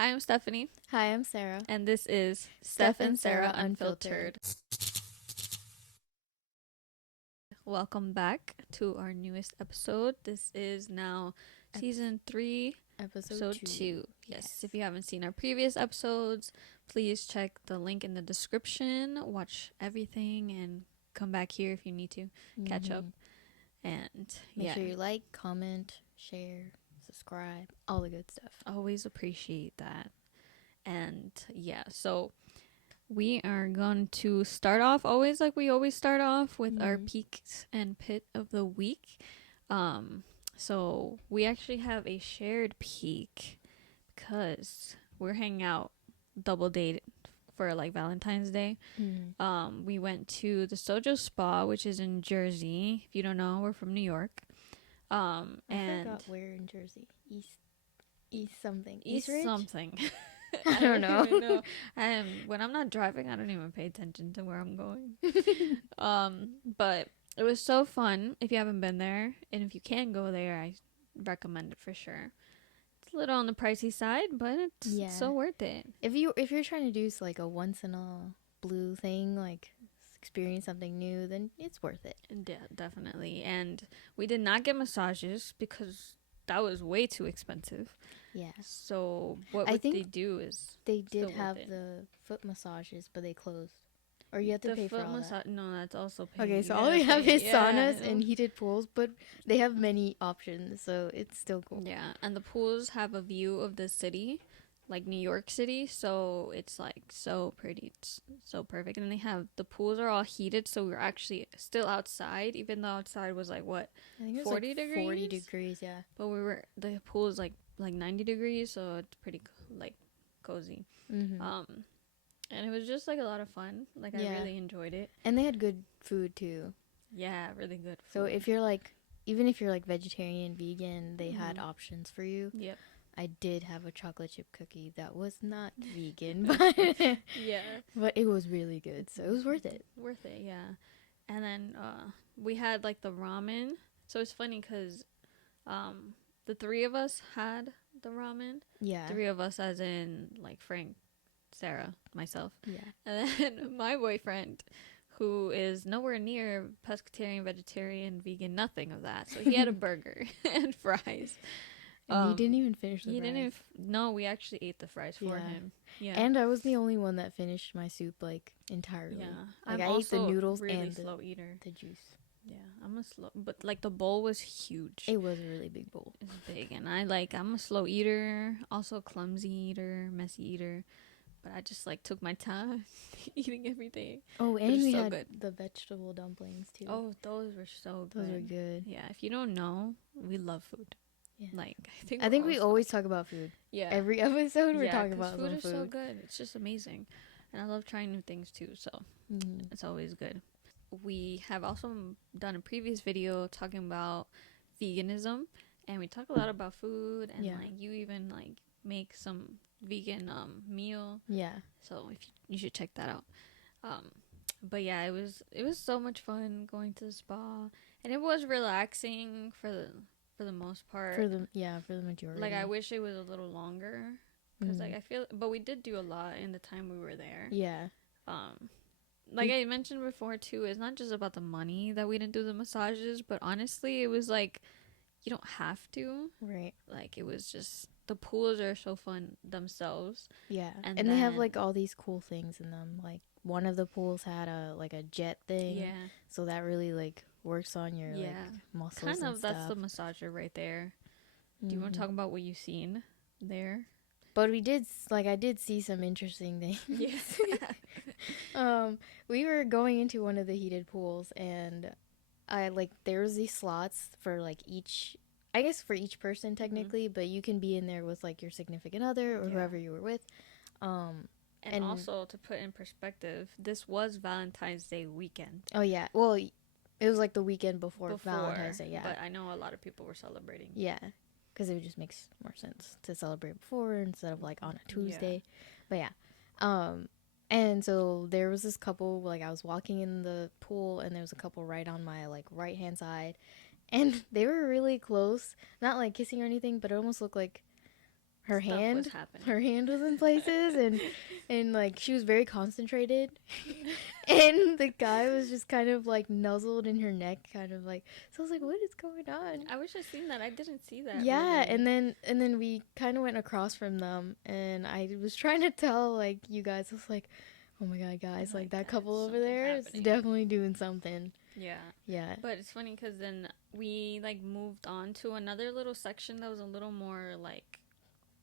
Hi, I'm Stephanie, Hi, I'm Sarah. and this is Steph and Sarah Unfiltered. Welcome back to our newest episode. This is now season 3, Episode episode 2. 2. Yes, if you haven't seen our previous episodes, please check the link in the description. Watch everything and come back here if you need to catch up. And Make sure you like, comment, share, subscribe, all the good stuff. always appreciate that. And so we are going to start off always like we always start off with our peaks and pit of the week. So we actually have a shared peak because we're hanging out double date for like Valentine's Day. We went to the Sojo Spa, which is in Jersey. If you don't know, we're from New York. I And forgot where in Jersey. East something. East Ridge? something. I don't know. Even know. When I'm not driving, I don't even pay attention to where I'm going. But it was so fun. If you haven't been there, and if you can go there, I recommend it for sure. It's a little on the pricey side, but it's so worth it. If you're trying to do like a once in a blue thing, like experience something new, then it's worth it. Yeah, definitely. And we did not get massages because that was way too expensive. Yeah. So what they do is they did have the foot massages, but they closed. Or you have to pay for all that. No, that's also paid. Okay, so all they have is saunas and heated pools, but they have many options, so it's still cool. Yeah, and the pools have a view of the city, like New York City, so it's like so pretty. It's so perfect. And the pools are all heated, so we're actually still outside, even though outside was like what, I think it was 40 like degrees? 40 degrees, yeah. But the pool is like 90 degrees, so it's pretty like cozy. And it was just like a lot of fun. Like I really enjoyed it. And they had good food too. Yeah, really good food. So if you're like, even if you're like vegetarian, vegan, they had options for you. Yep. I did have a chocolate chip cookie that was not vegan, but yeah, but it was really good, so it was worth it. Worth it, yeah. And then we had like the ramen. So it's funny because the three of us had the ramen. Yeah. 3 of us, as in like Frank, Sarah, myself. Yeah. And then my boyfriend, who is nowhere near pescatarian, vegetarian, vegan, nothing of that. So he had a burger and fries. And he didn't even finish the fries. No, we actually ate the fries for him. Yeah. And I was the only one that finished my soup like entirely. Yeah. Like I ate the noodles really and slow eater. the juice. Yeah, I'm a slow, but like the bowl was huge. It was a really big bowl. It's big, and I'm a slow eater, also a clumsy eater, messy eater, but I just like took my time eating everything. Oh, and we had the vegetable dumplings too. Oh, those were so good. Those were good. Yeah, if you don't know, we love food. Yeah. Like I think we always talk about food. Yeah. Every episode we're talking about food. Food is so good. It's just amazing, and I love trying new things too. So it's always good. We have also done a previous video talking about veganism, and we talk a lot about food, and like you even like make some vegan meal. Yeah. So you should check that out. But yeah, it was so much fun going to the spa, and it was relaxing for the most part. For the majority. Like I wish it was a little longer, because like I feel, but we did do a lot in the time we were there. Yeah. Like I mentioned before too, it's not just about the money that we didn't do the massages, but honestly, it was like you don't have to. Right. Like it was just the pools are so fun themselves. Yeah. And they have like all these cool things in them. Like one of the pools had a jet thing. Yeah. So that really like works on your like muscles kind of and stuff. That's the massager right there. Do you want to talk about what you've seen there? But I did see some interesting things. Yes. We were going into one of the heated pools, and there was these slots for like each person technically, but you can be in there with like your significant other or whoever you were with. And also to put in perspective, this was Valentine's Day weekend. Oh yeah, well, it was like the weekend before Valentine's Day. Yeah, but I know a lot of people were celebrating. Yeah. Because it just makes more sense to celebrate before instead of like on a Tuesday. But yeah. And so there was this couple, like I was walking in the pool and there was a couple right on my like right hand side. And they were really close. Not like kissing or anything, but it almost looked like her stuff hand, was happening. her hand was in places, and like she was very concentrated, and the guy was just kind of like nuzzled in her neck, kind of like. So I was like, what is going on? I wish I seen that. I didn't see that. Yeah, really. and then we kind of went across from them, and I was trying to tell like you guys, I was like, oh my god, guys, like that couple over something there is happening. definitely doing something. Yeah. Yeah. But it's funny because then we like moved on to another little section that was a little more like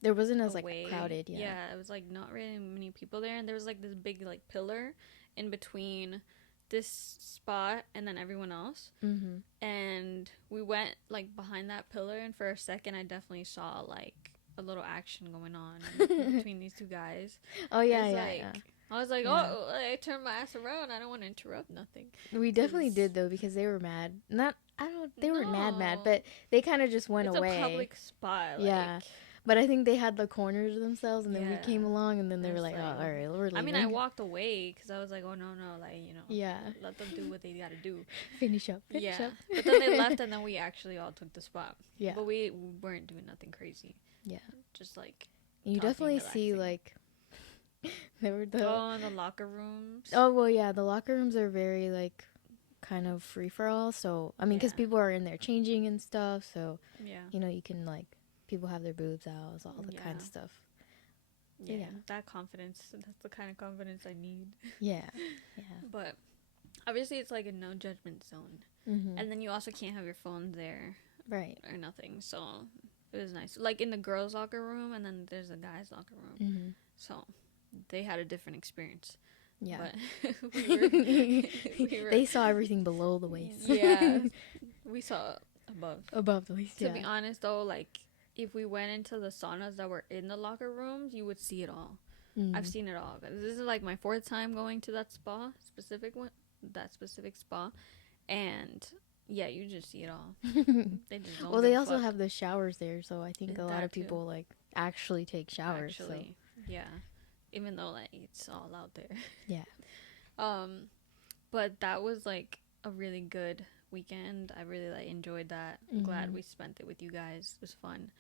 There wasn't as away. like crowded. Yeah. Yeah, it was like not really many people there, and there was like this big like pillar in between this spot and then everyone else. Mm-hmm. And we went like behind that pillar, and for a second, I definitely saw like a little action going on between these two guys. Oh yeah, It's yeah, like, yeah. I was like, Yeah. oh, I turned my ass around. I don't want to interrupt nothing. We definitely 'Cause- did though because they were mad. Not I don't. They weren't mad, No. but they kind of just went It's away. a public spot. Like, Yeah. But I think they had the corners to themselves, and then we Yeah. came along, and then they were It's like, like- "Oh, all right, we're leaving." I mean, I walked away because I was like, oh, no, like, you know, Yeah. let them do what they got to do. Finish up. Yeah. Up. But then they left, and then we actually all took the spot. Yeah. But we weren't doing nothing crazy. Yeah. Just like, You talking, definitely see relaxing. like there were the in the locker rooms. oh well yeah the locker rooms are very like kind of free for all. So I mean because Yeah. people are in there changing and stuff. So Yeah. you know you can like people have their boobs out, all the kind of Yeah. stuff. Yeah. Yeah. That confidence. That's the kind of confidence I need. Yeah. Yeah. But obviously, it's like a no judgment zone. Mm-hmm. And then you also can't have your phone there Right. or nothing. So it was nice. Like in the girls' locker room, and then there's the guys' locker room. Mm-hmm. So they had a different experience. Yeah. But we were They saw everything below the waist. Yeah. We saw above. Above the waist. To be honest, though, like if we went into the saunas that were in the locker rooms, you would see it all. Mm. I've seen it all. This is like my 4th time going to that specific spa, and yeah, you just see it all. They just don't Well, they give a also fuck. have the showers there, so I think a lot That of too. people like actually take showers. Actually, yeah. Even though like it's all out there. Yeah. But that was like a really good weekend. I really like enjoyed that. I'm glad Mhm. we spent it with you guys. It was fun.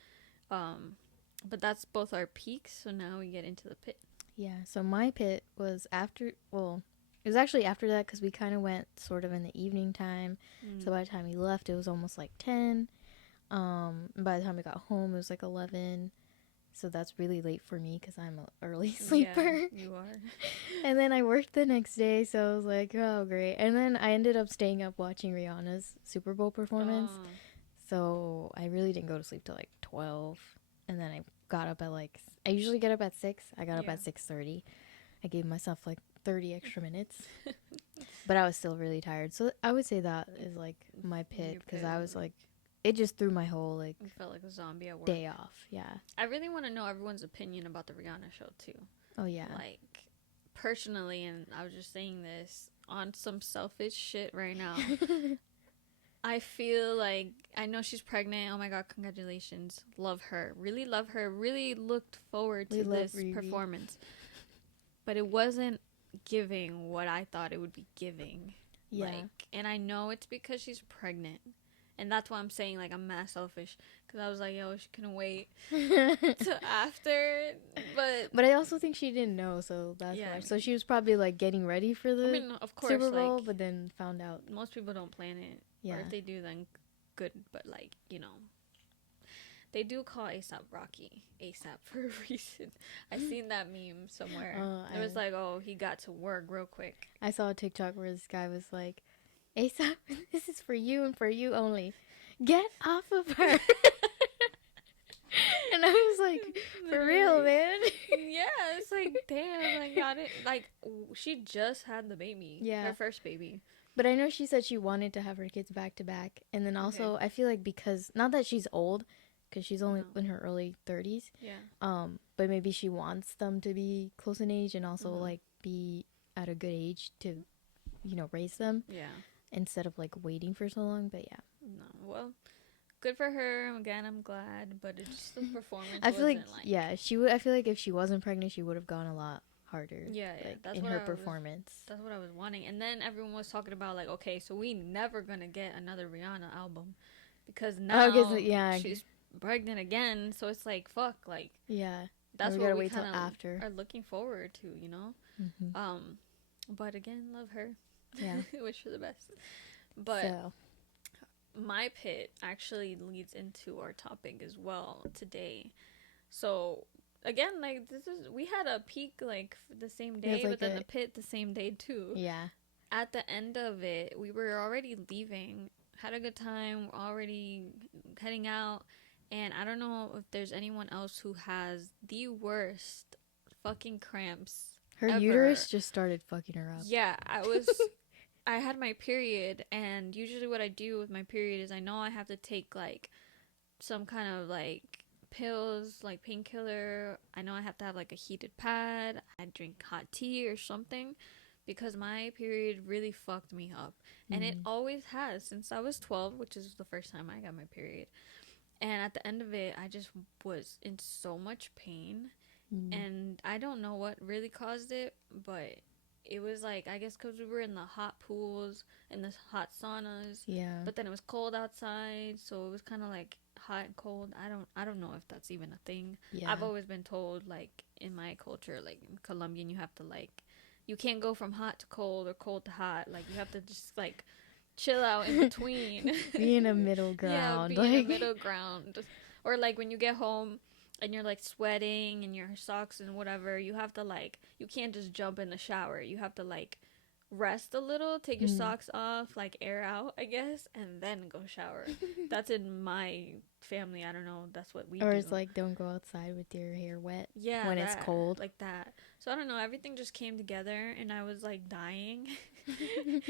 But that's both our peaks. So now we get into the pit. Yeah, so my pit was after, well, it was actually after that because we kind of went sort of in the evening time. So by the time we left, it was almost like 10. And by the time we got home, it was like 11. So that's really late for me because I'm an early sleeper. Yeah, you are. And then I worked the next day, so I was like, oh, great. And then I ended up staying up watching Rihanna's Super Bowl performance. Oh. So I really didn't go to sleep till like 12. And then I got up at like, I usually get up at 6. I got up Yeah. at 6:30. I gave myself like 30 extra minutes. But I was still really tired. So I would say that is like my pit Your because pit. I was like, it just threw my whole like You felt like a zombie at work. day off. Yeah. I really want to know everyone's opinion about the Rihanna show too. Oh, yeah. Like personally, and I was just saying this on some selfish shit right now. I feel like I know she's pregnant. Oh my god, congratulations. Love her. Really love her. Really looked forward We to love this Riri. performance. But it wasn't giving what I thought it would be giving. Yeah. Like, and I know it's because she's pregnant. And that's why I'm saying like I'm mad selfish cuz I was like, yo, she couldn't wait to after, but But I also think she didn't know, so that's Yeah, why. I So she was probably like getting ready for the I mean, of course, Super Bowl, like, but then found out. most people don't plan it. Or Yeah. if they do, then good. But like, you know, they do call ASAP Rocky ASAP for a reason. I seen that meme somewhere. It was like, oh, he got to work real quick. I saw a TikTok where this guy was like, ASAP, this is for you and for you only. Get off of her. And I was like, for real, man. Yeah, it's like, damn, I got it. Like, she just had the baby. Yeah. Her first baby. But I know she said she wanted to have her kids back to back. And then also, Okay. I feel like because, not that she's old, because she's only No. in her early 30s. Yeah. But maybe she wants them to be close in age and also Mhm. like be at a good age to, you know, raise them Yeah. instead of like waiting for so long. But yeah, No. Well, good for her. Again, I'm glad. But it's just the performance I feel like, wasn't yeah, she would. I feel like if she wasn't pregnant, she would have gone a lot harder. Yeah, yeah, like, that's in what her I was- performance. That's what I was wanting. And then everyone was talking about like, okay, so we never gonna get another Rihanna album because now 'cause, yeah. she's pregnant again, so it's like fuck, like Yeah. that's we what gotta we wait till kind of after. are looking forward to, you know. But again, love her. Yeah. Wish her the best. But So. my pit actually leads into our topic as well today. So again, like this is we had a peak like the same day, like but then the pit the same day too. Yeah. At the end of it, we were already leaving, had a good time, already heading out, and I don't know if there's anyone else who has the worst fucking cramps Her ever. uterus just started fucking her up. Yeah, I had my period, and usually what I do with my period is I know I have to take like some kind of like pills, like painkiller. I know I have to have like a heated pad. I drink hot tea or something because my period really fucked me up. And it always has since I was 12, which is the first time I got my period. And at the end of it, I just was in so much pain. And I don't know what really caused it, but it was like, I guess because we were in the hot pools and the hot saunas. Yeah. But then it was cold outside, so it was kind of like hot and cold. I don't know if that's even a thing. Yeah. I've always been told, like, in my culture, like in Colombian, you have to like, you can't go from hot to cold or cold to hot. Like, you have to just like chill out in between. Be in a middle ground. Yeah, be in a middle ground. Or like when you get home and you're like sweating and your socks and whatever, you have to like, you can't just jump in the shower. You have to like rest a little, take your socks off, like air out, I guess, and then go shower. That's in my family. I don't know. That's what we do. Or it's like, don't go outside with your hair wet. Yeah, when it's cold. like that. So I don't know. Everything just came together, and I was like dying, and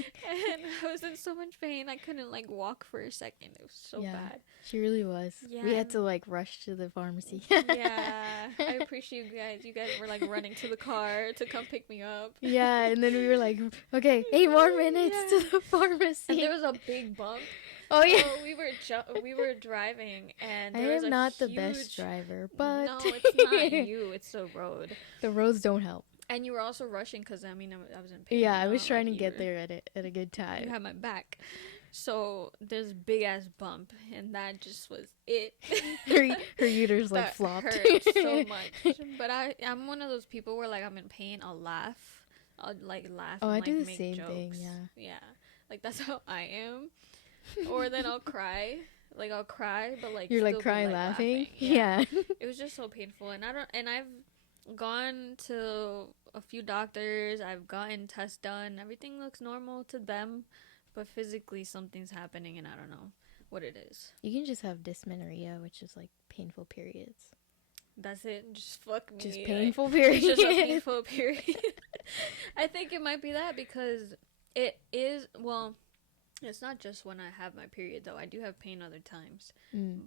I was in so much pain. I couldn't like walk for a second. It was so bad. She really was. Yeah, we had to like rush to the pharmacy. Yeah, I appreciate you guys. You guys were like running to the car to come pick me up. Yeah, and then we were like, okay, 8 more minutes to the pharmacy. And there was a big bump. Oh yeah. We were driving, and I there was am a not the huge... best driver, but no, it's not you. It's the road. The roads don't help. And you were also rushing because I mean I was in pain. Yeah, I was trying to get there at a good time. You had my back. So there's a big ass bump, and that just was it. her uterus like that flopped. Hurt so much. But I'm one of those people where like I'm in pain, I'll laugh. I'll like laugh. Oh, and, I like, do the make same jokes. thing. Yeah. Yeah, like that's how I am. Or then I'll cry. Like I'll cry, but like You're like still be, crying, like, laughing. Yeah. It was just so painful, and I've gone to a few doctors. I've gotten tests done. Everything looks normal to them, but physically something's happening, and I don't know what it is. You can just have dysmenorrhea, which is like painful periods. That's it. Just fuck me. Just like, painful periods. It's just a painful period. I think it might be that because it is, well, it's not just when I have my period, though. I do have pain other times,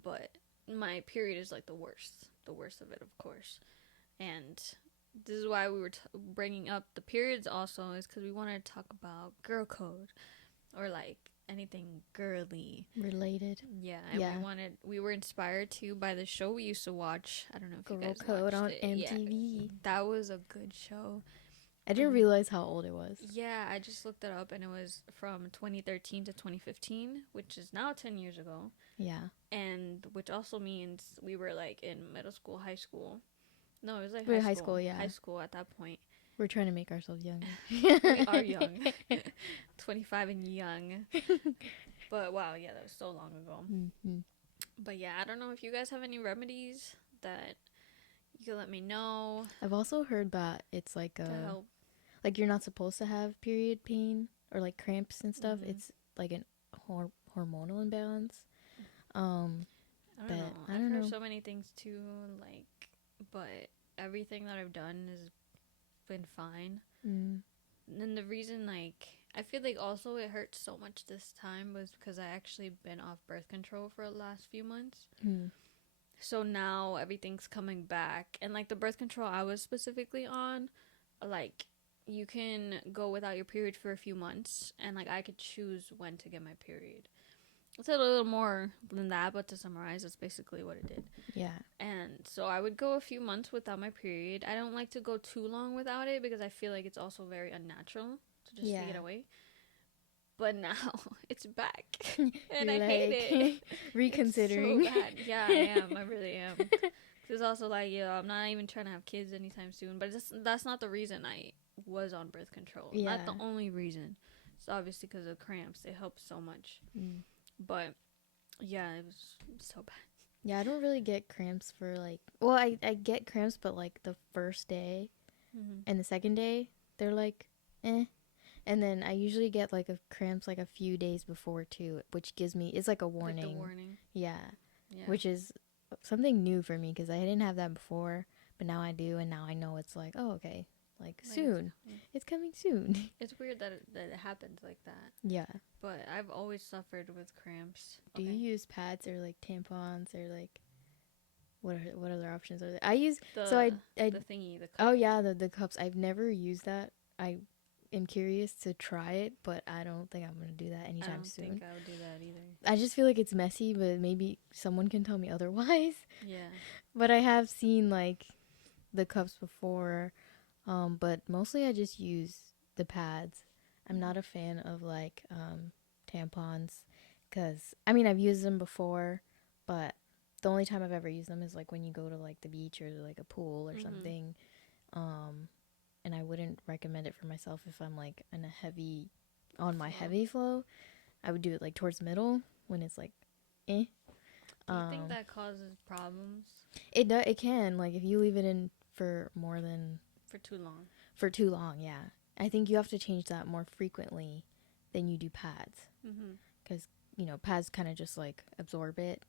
but my period is like the worst of it, of course. And this is why we were bringing up the periods also, is because we wanted to talk about girl code or like anything girly related. Yeah, and we were inspired too by the show we used to watch. I don't know if Girl you guys Code watched on it. MTV. Yeah, that was a good show. I didn't realize how old it was. Yeah, I just looked it up, and it was from 2013 to 2015, which is now 10 years ago. Yeah. And which also means we were like in middle school, high school. No, it was like high school, yeah. High school at that point. We're trying to make ourselves young. We are young. 25 and young. But wow, yeah, that was so long ago. Mm-hmm. But yeah, I don't know if you guys have any remedies that you can let me know. I've also heard that it's like to help. Like you're not supposed to have period pain or like cramps and stuff. Mm-hmm. It's like an hormonal imbalance. I don't know. I I've don't heard know. so many things too, like, but everything that I've done has been fine. And the reason, like, I feel like also it hurt so much this time was because I actually been off birth control for the last few months. So now everything's coming back. And, like, the birth control I was specifically on, like, you can go without your period for a few months. And, like, I could choose when to get my period. It's a little more than that, but to summarize, that's basically what it did. Yeah. And so I would go a few months without my period. I don't like to go too long without it because I feel like it's also very unnatural to just take it away. But now it's back, and You're I hate it. reconsidering. It's so bad. Yeah, I am. I really am. It's also like, I'm not even trying to have kids anytime soon. But that's not the reason I was on birth control. Yeah. Not the only reason. It's obviously because of cramps. It helps so much. But yeah, it was so bad. Yeah, I don't really get cramps for like. Well, I get cramps, but like the first day and the second day, they're like, eh. And then I usually get like a cramps like a few days before too, which gives me, it's like a warning. Like the warning. Yeah. Which is something new for me because I didn't have that before, but now I do, and now I know it's like, oh, okay, like soon. It's coming soon. It's weird that it happens like that. Yeah. But I've always suffered with cramps. Do you use pads or like tampons or like what other options are there? I use the thingy, the cup. Oh yeah, the cups. I've never used that. I am curious to try it, but I don't think I'm gonna do that anytime soon. I don't think I would do that either. I just feel like it's messy, but maybe someone can tell me otherwise. Yeah. But I have seen like the cups before, but mostly I just use the pads. I'm not a fan of like tampons because I mean I've used them before, but the only time I've ever used them is like when you go to like the beach or like a pool or something. And I wouldn't recommend it for myself if I'm like in a heavy flow. I would do it like towards middle when it's like eh. Do you think that causes problems? It can, like if you leave it in for too long. For too long, yeah. I think you have to change that more frequently than you do pads. Because, pads kind of just like absorb it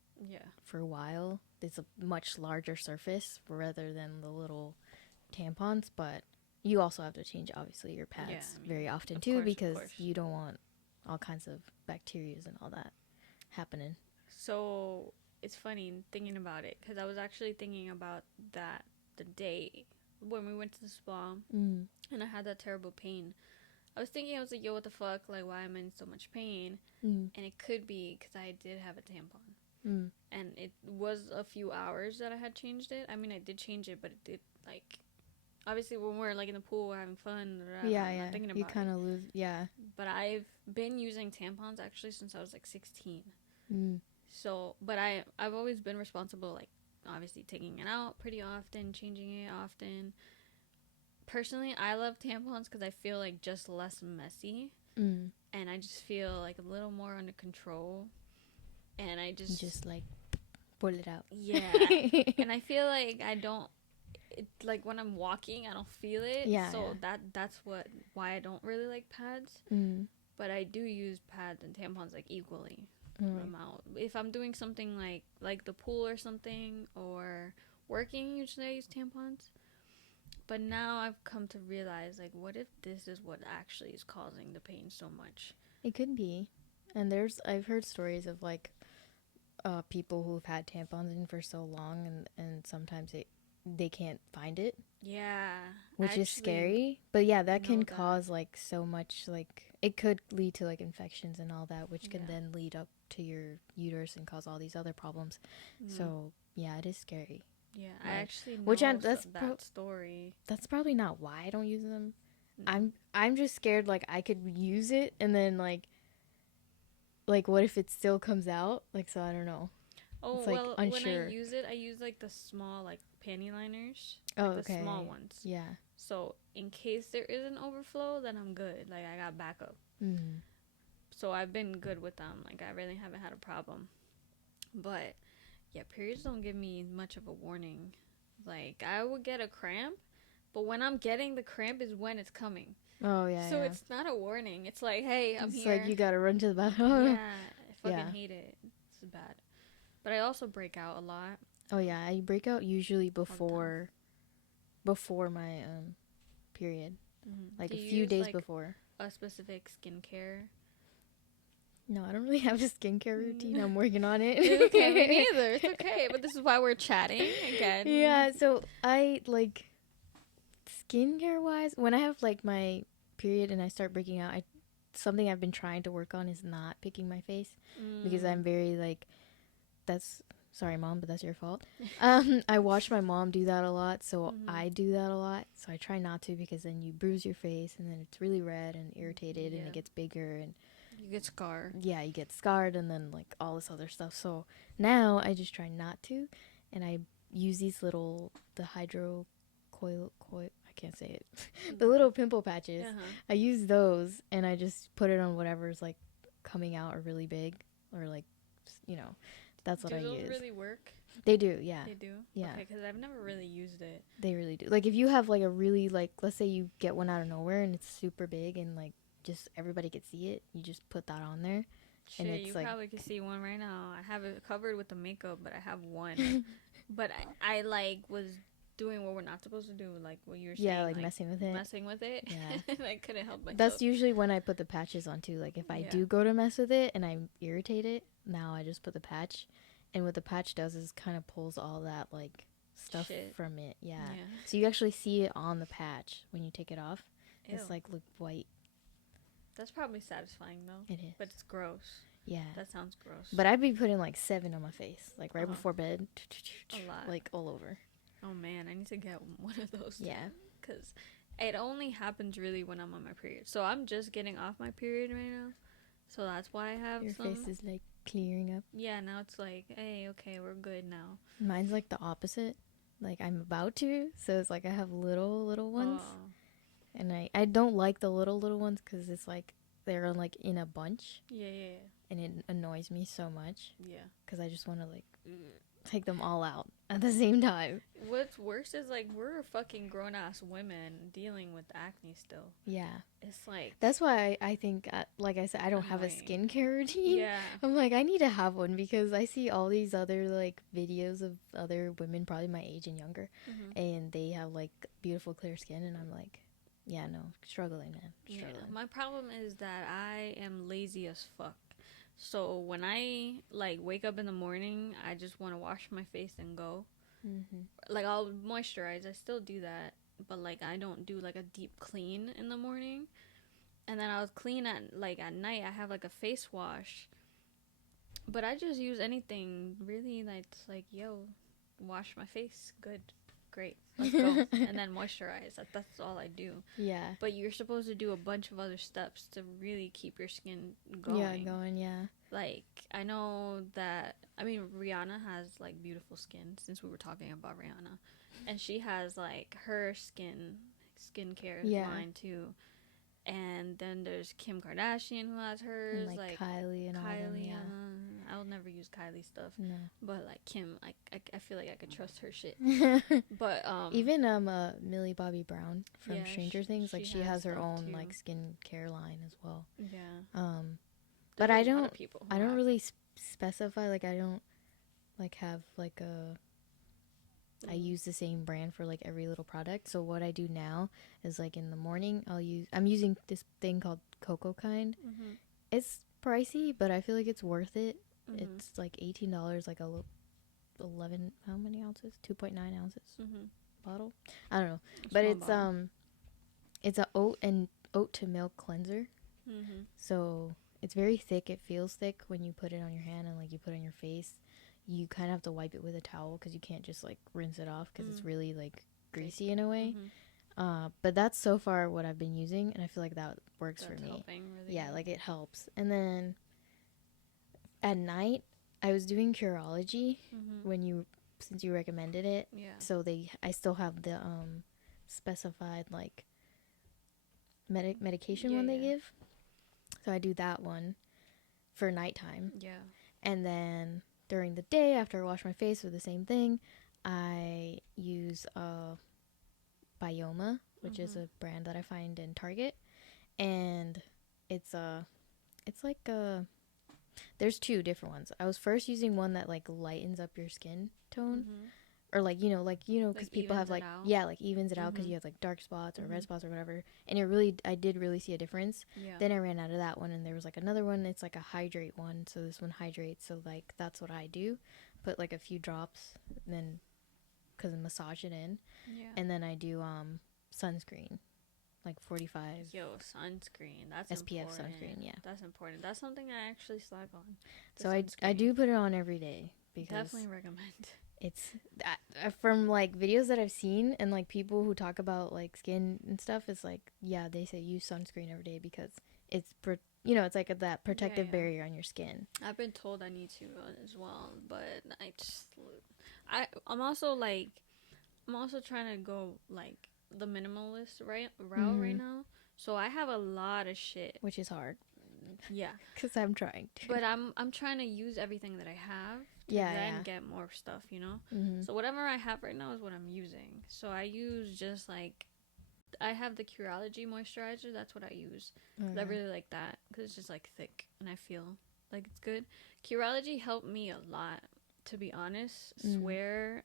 for a while. It's a much larger surface rather than the little tampons, but you also have to change, obviously, your pads very often too, because you don't want all kinds of bacteria and all that happening. So it's funny thinking about it, because I was actually thinking about that the day when we went to the spa and I had that terrible pain. I was thinking, I was like, yo, what the fuck? Like, why am I in so much pain? And it could be because I did have a tampon. And it was a few hours that I had changed it. I mean, I did change it, but it did, like, obviously when we're, like, in the pool, we're having fun. I'm not thinking about you kind of lose, But I've been using tampons, actually, since I was, like, 16. So, but I've always been responsible, like, obviously taking it out pretty often, changing it often. Personally, I love tampons because I feel like just less messy. And I just feel like a little more under control. And I just like pull it out. Yeah. And I feel like I don't, like when I'm walking, I don't feel it. Yeah. So that's why I don't really like pads. But I do use pads and tampons like equally. Amount. If I'm doing something like the pool or something, or working, usually I use tampons. But now I've come to realize, like, what if this is what actually is causing the pain so much? It could be. And I've heard stories of like people who've had tampons in for so long and sometimes they can't find it. Yeah. Which is scary. But yeah, that can cause like so much, like it could lead to like infections and all that, which can then lead up to your uterus and cause all these other problems. So yeah, it is scary. Yeah, I actually know that story. That's probably not why I don't use them. I'm just scared like I could use it and then like what if it still comes out? Like, so I don't know. Oh, it's, like, well, unsure. when I use it, I use like the small like panty liners. Oh, like okay. The small ones. Yeah. So in case there is an overflow, then I'm good. Like, I got backup. So I've been good with them. Like, I really haven't had a problem. But yeah, periods don't give me much of a warning. Like, I would get a cramp, but when I'm getting the cramp is when it's coming. Oh, yeah. So it's not a warning. It's like, hey, I'm here. It's like you gotta run to the bathroom. Yeah, I fucking hate it. It's bad. But I also break out a lot. Oh, yeah. I break out usually before my period. Like a few days before. A specific skincare? No, I don't really have a skincare routine. I'm working on it. It's okay, me neither. It's okay. But this is why we're chatting again. Yeah, so I, like, skincare-wise, when I have, like, my period and I start breaking out, something I've been trying to work on is not picking my face. Because I'm very, like, sorry, Mom, but that's your fault. I watch my mom do that a lot, so I do that a lot. So I try not to, because then you bruise your face, and then it's really red and irritated, and it gets bigger, and You get scarred. Yeah, you get scarred and then like all this other stuff. So now I just try not to, and I use these the hydro coil. I can't say it. The little pimple patches. I use those, and I just put it on whatever's like coming out or really big, or like, you know, that's what I use. Do those really work? They do, yeah. They do? Yeah. Okay, because I've never really used it. They really do. Like, if you have, like, a really, like, let's say you get one out of nowhere and it's super big and, like, just everybody could see it, you just put that on there. Shit, and it's you like, probably can see one right now. I have it covered with the makeup, but I have one. But I, like, was doing what we're not supposed to do, like what you were saying. Yeah, like messing with it. Messing with it. Yeah. I couldn't help myself. That's usually when I put the patches on, too. Like, if I do go to mess with it and I irritate it, now I just put the patch. And what the patch does is kind of pulls all that, like, stuff from it. Yeah. So you actually see it on the patch when you take it off. Ew. It's, like, look white. That's probably satisfying, though. It is. But it's gross. Yeah. That sounds gross. But I'd be putting, like, 7 on my face. Like, right before bed. A lot. Like, all over. Oh, man. I need to get one of those. Yeah. Because it only happens really when I'm on my period. So I'm just getting off my period right now. So that's why I have your face is, like, clearing up. Yeah, now it's like, hey, okay, we're good now. Mine's like the opposite. Like, I'm about to, so it's like I have little ones. Oh. And I don't like the little ones because it's like they're like in a bunch. Yeah. And it annoys me so much. Yeah. Because I just want to like take them all out at the same time. What's worse is like we're fucking grown ass women dealing with acne still. Yeah. It's like that's why I think like I said I don't have a skincare routine. Yeah. I'm like I need to have one because I see all these other like videos of other women probably my age and younger and they have like beautiful clear skin and I'm like yeah, no, struggling, man. Struggling. Yeah. My problem is that I am lazy as fuck. So when I like wake up in the morning, I just want to wash my face and go. Like I'll moisturize. I still do that, but like I don't do like a deep clean in the morning. And then I'll clean at night. I have like a face wash. But I just use anything really that's like, yo, wash my face. Good. Great. Let's go. And then moisturize. That's all I do. Yeah. But you're supposed to do a bunch of other steps to really keep your skin going. Yeah, yeah. Like, I know that, I mean, Rihanna has, like, beautiful skin, since we were talking about Rihanna. And she has, like, her skincare line, too. And then there's Kim Kardashian who has hers. And like Kylie and all them, yeah. I'll never use Kylie stuff. No. But, like, Kim, I feel like I could trust her shit. But, even, Millie Bobby Brown from Stranger Things, like, she has her own, too. Like, skincare line as well. Yeah. But I don't really specify, like, I don't, like, have, like, I use the same brand for, like, every little product. So what I do now is, like, in the morning, I'm using this thing called Cocoa Kind. It's pricey, but I feel like it's worth it. It's, like, $18, like, 11, how many ounces? 2.9 ounces bottle? I don't know. But it's a oat to milk cleanser. So it's very thick. It feels thick when you put it on your hand and, like, you put it on your face. You kind of have to wipe it with a towel because you can't just, like, rinse it off because it's really, like, greasy in a way. But that's so far what I've been using, and I feel like that works for me. Helping, really yeah, like, it helps. And then at night, I was doing Curology since you recommended it. Yeah. So I still have the specified, like, medication one they give. So I do that one for nighttime. Yeah. And then during the day, after I wash my face with the same thing, I use Bioma, which is a brand that I find in Target. And it's like there's two different ones. I was first using one that, like, lightens up your skin tone. Or, like, because people have, like, like, evens it out because you have, like, dark spots or red spots or whatever. And I did really see a difference. Yeah. Then I ran out of that one, and there was, like, another one. It's, like, a hydrate one. So this one hydrates. So, like, that's what I do. Put, like, a few drops, then, because I massage it in. Yeah. And then I do sunscreen, like 45. Yo, sunscreen. That's SPF important. Sunscreen, yeah. That's important. That's something I actually slack on. So I do put it on every day. Because definitely recommend. It's from, like, videos that I've seen and, like, people who talk about, like, skin and stuff, it's like, yeah, they say use sunscreen every day because it's it's like that protective yeah. barrier on your skin. I've been told I need to as well, but I'm also like, I'm also trying to go like the minimalist route right now. So I have a lot of shit. Which is hard. Yeah. Because I'm trying to. But I'm trying to use everything that I have to then get more stuff, you know? So whatever I have right now is what I'm using. So I use just like, I have the Curology moisturizer. That's what I use. Okay. I really like that because it's just like thick and I feel like it's good. Curology helped me a lot, to be honest. Swear,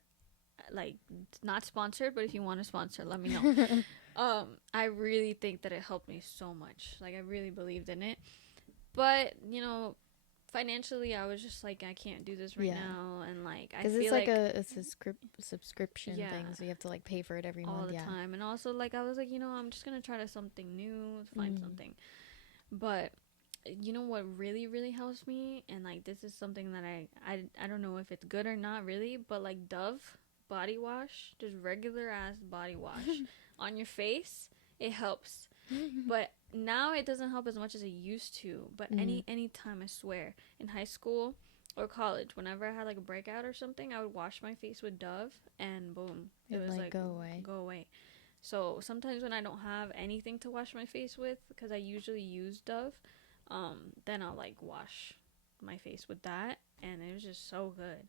like, it's not sponsored, but if you want to sponsor, let me know. I really think that it helped me so much. Like, I really believed in it. But, you know, financially, I was just like, I can't do this right now. And, like, I feel because it's like a subscription thing. So you have to, like, pay for it every month. All the time. And also, like, I was like, you know, I'm just going to try to something new, find something. But you know what really, really helps me? And, like, this is something that I don't know if it's good or not, really. But, like, Dove body wash, just regular ass body wash on your face, it helps. But now it doesn't help as much as it used to. But any time, I swear, in high school or college, whenever I had like a breakout or something, I would wash my face with Dove, and boom, it was like go away. So sometimes when I don't have anything to wash my face with, because I usually use Dove, then I'll like wash my face with that, and it was just so good.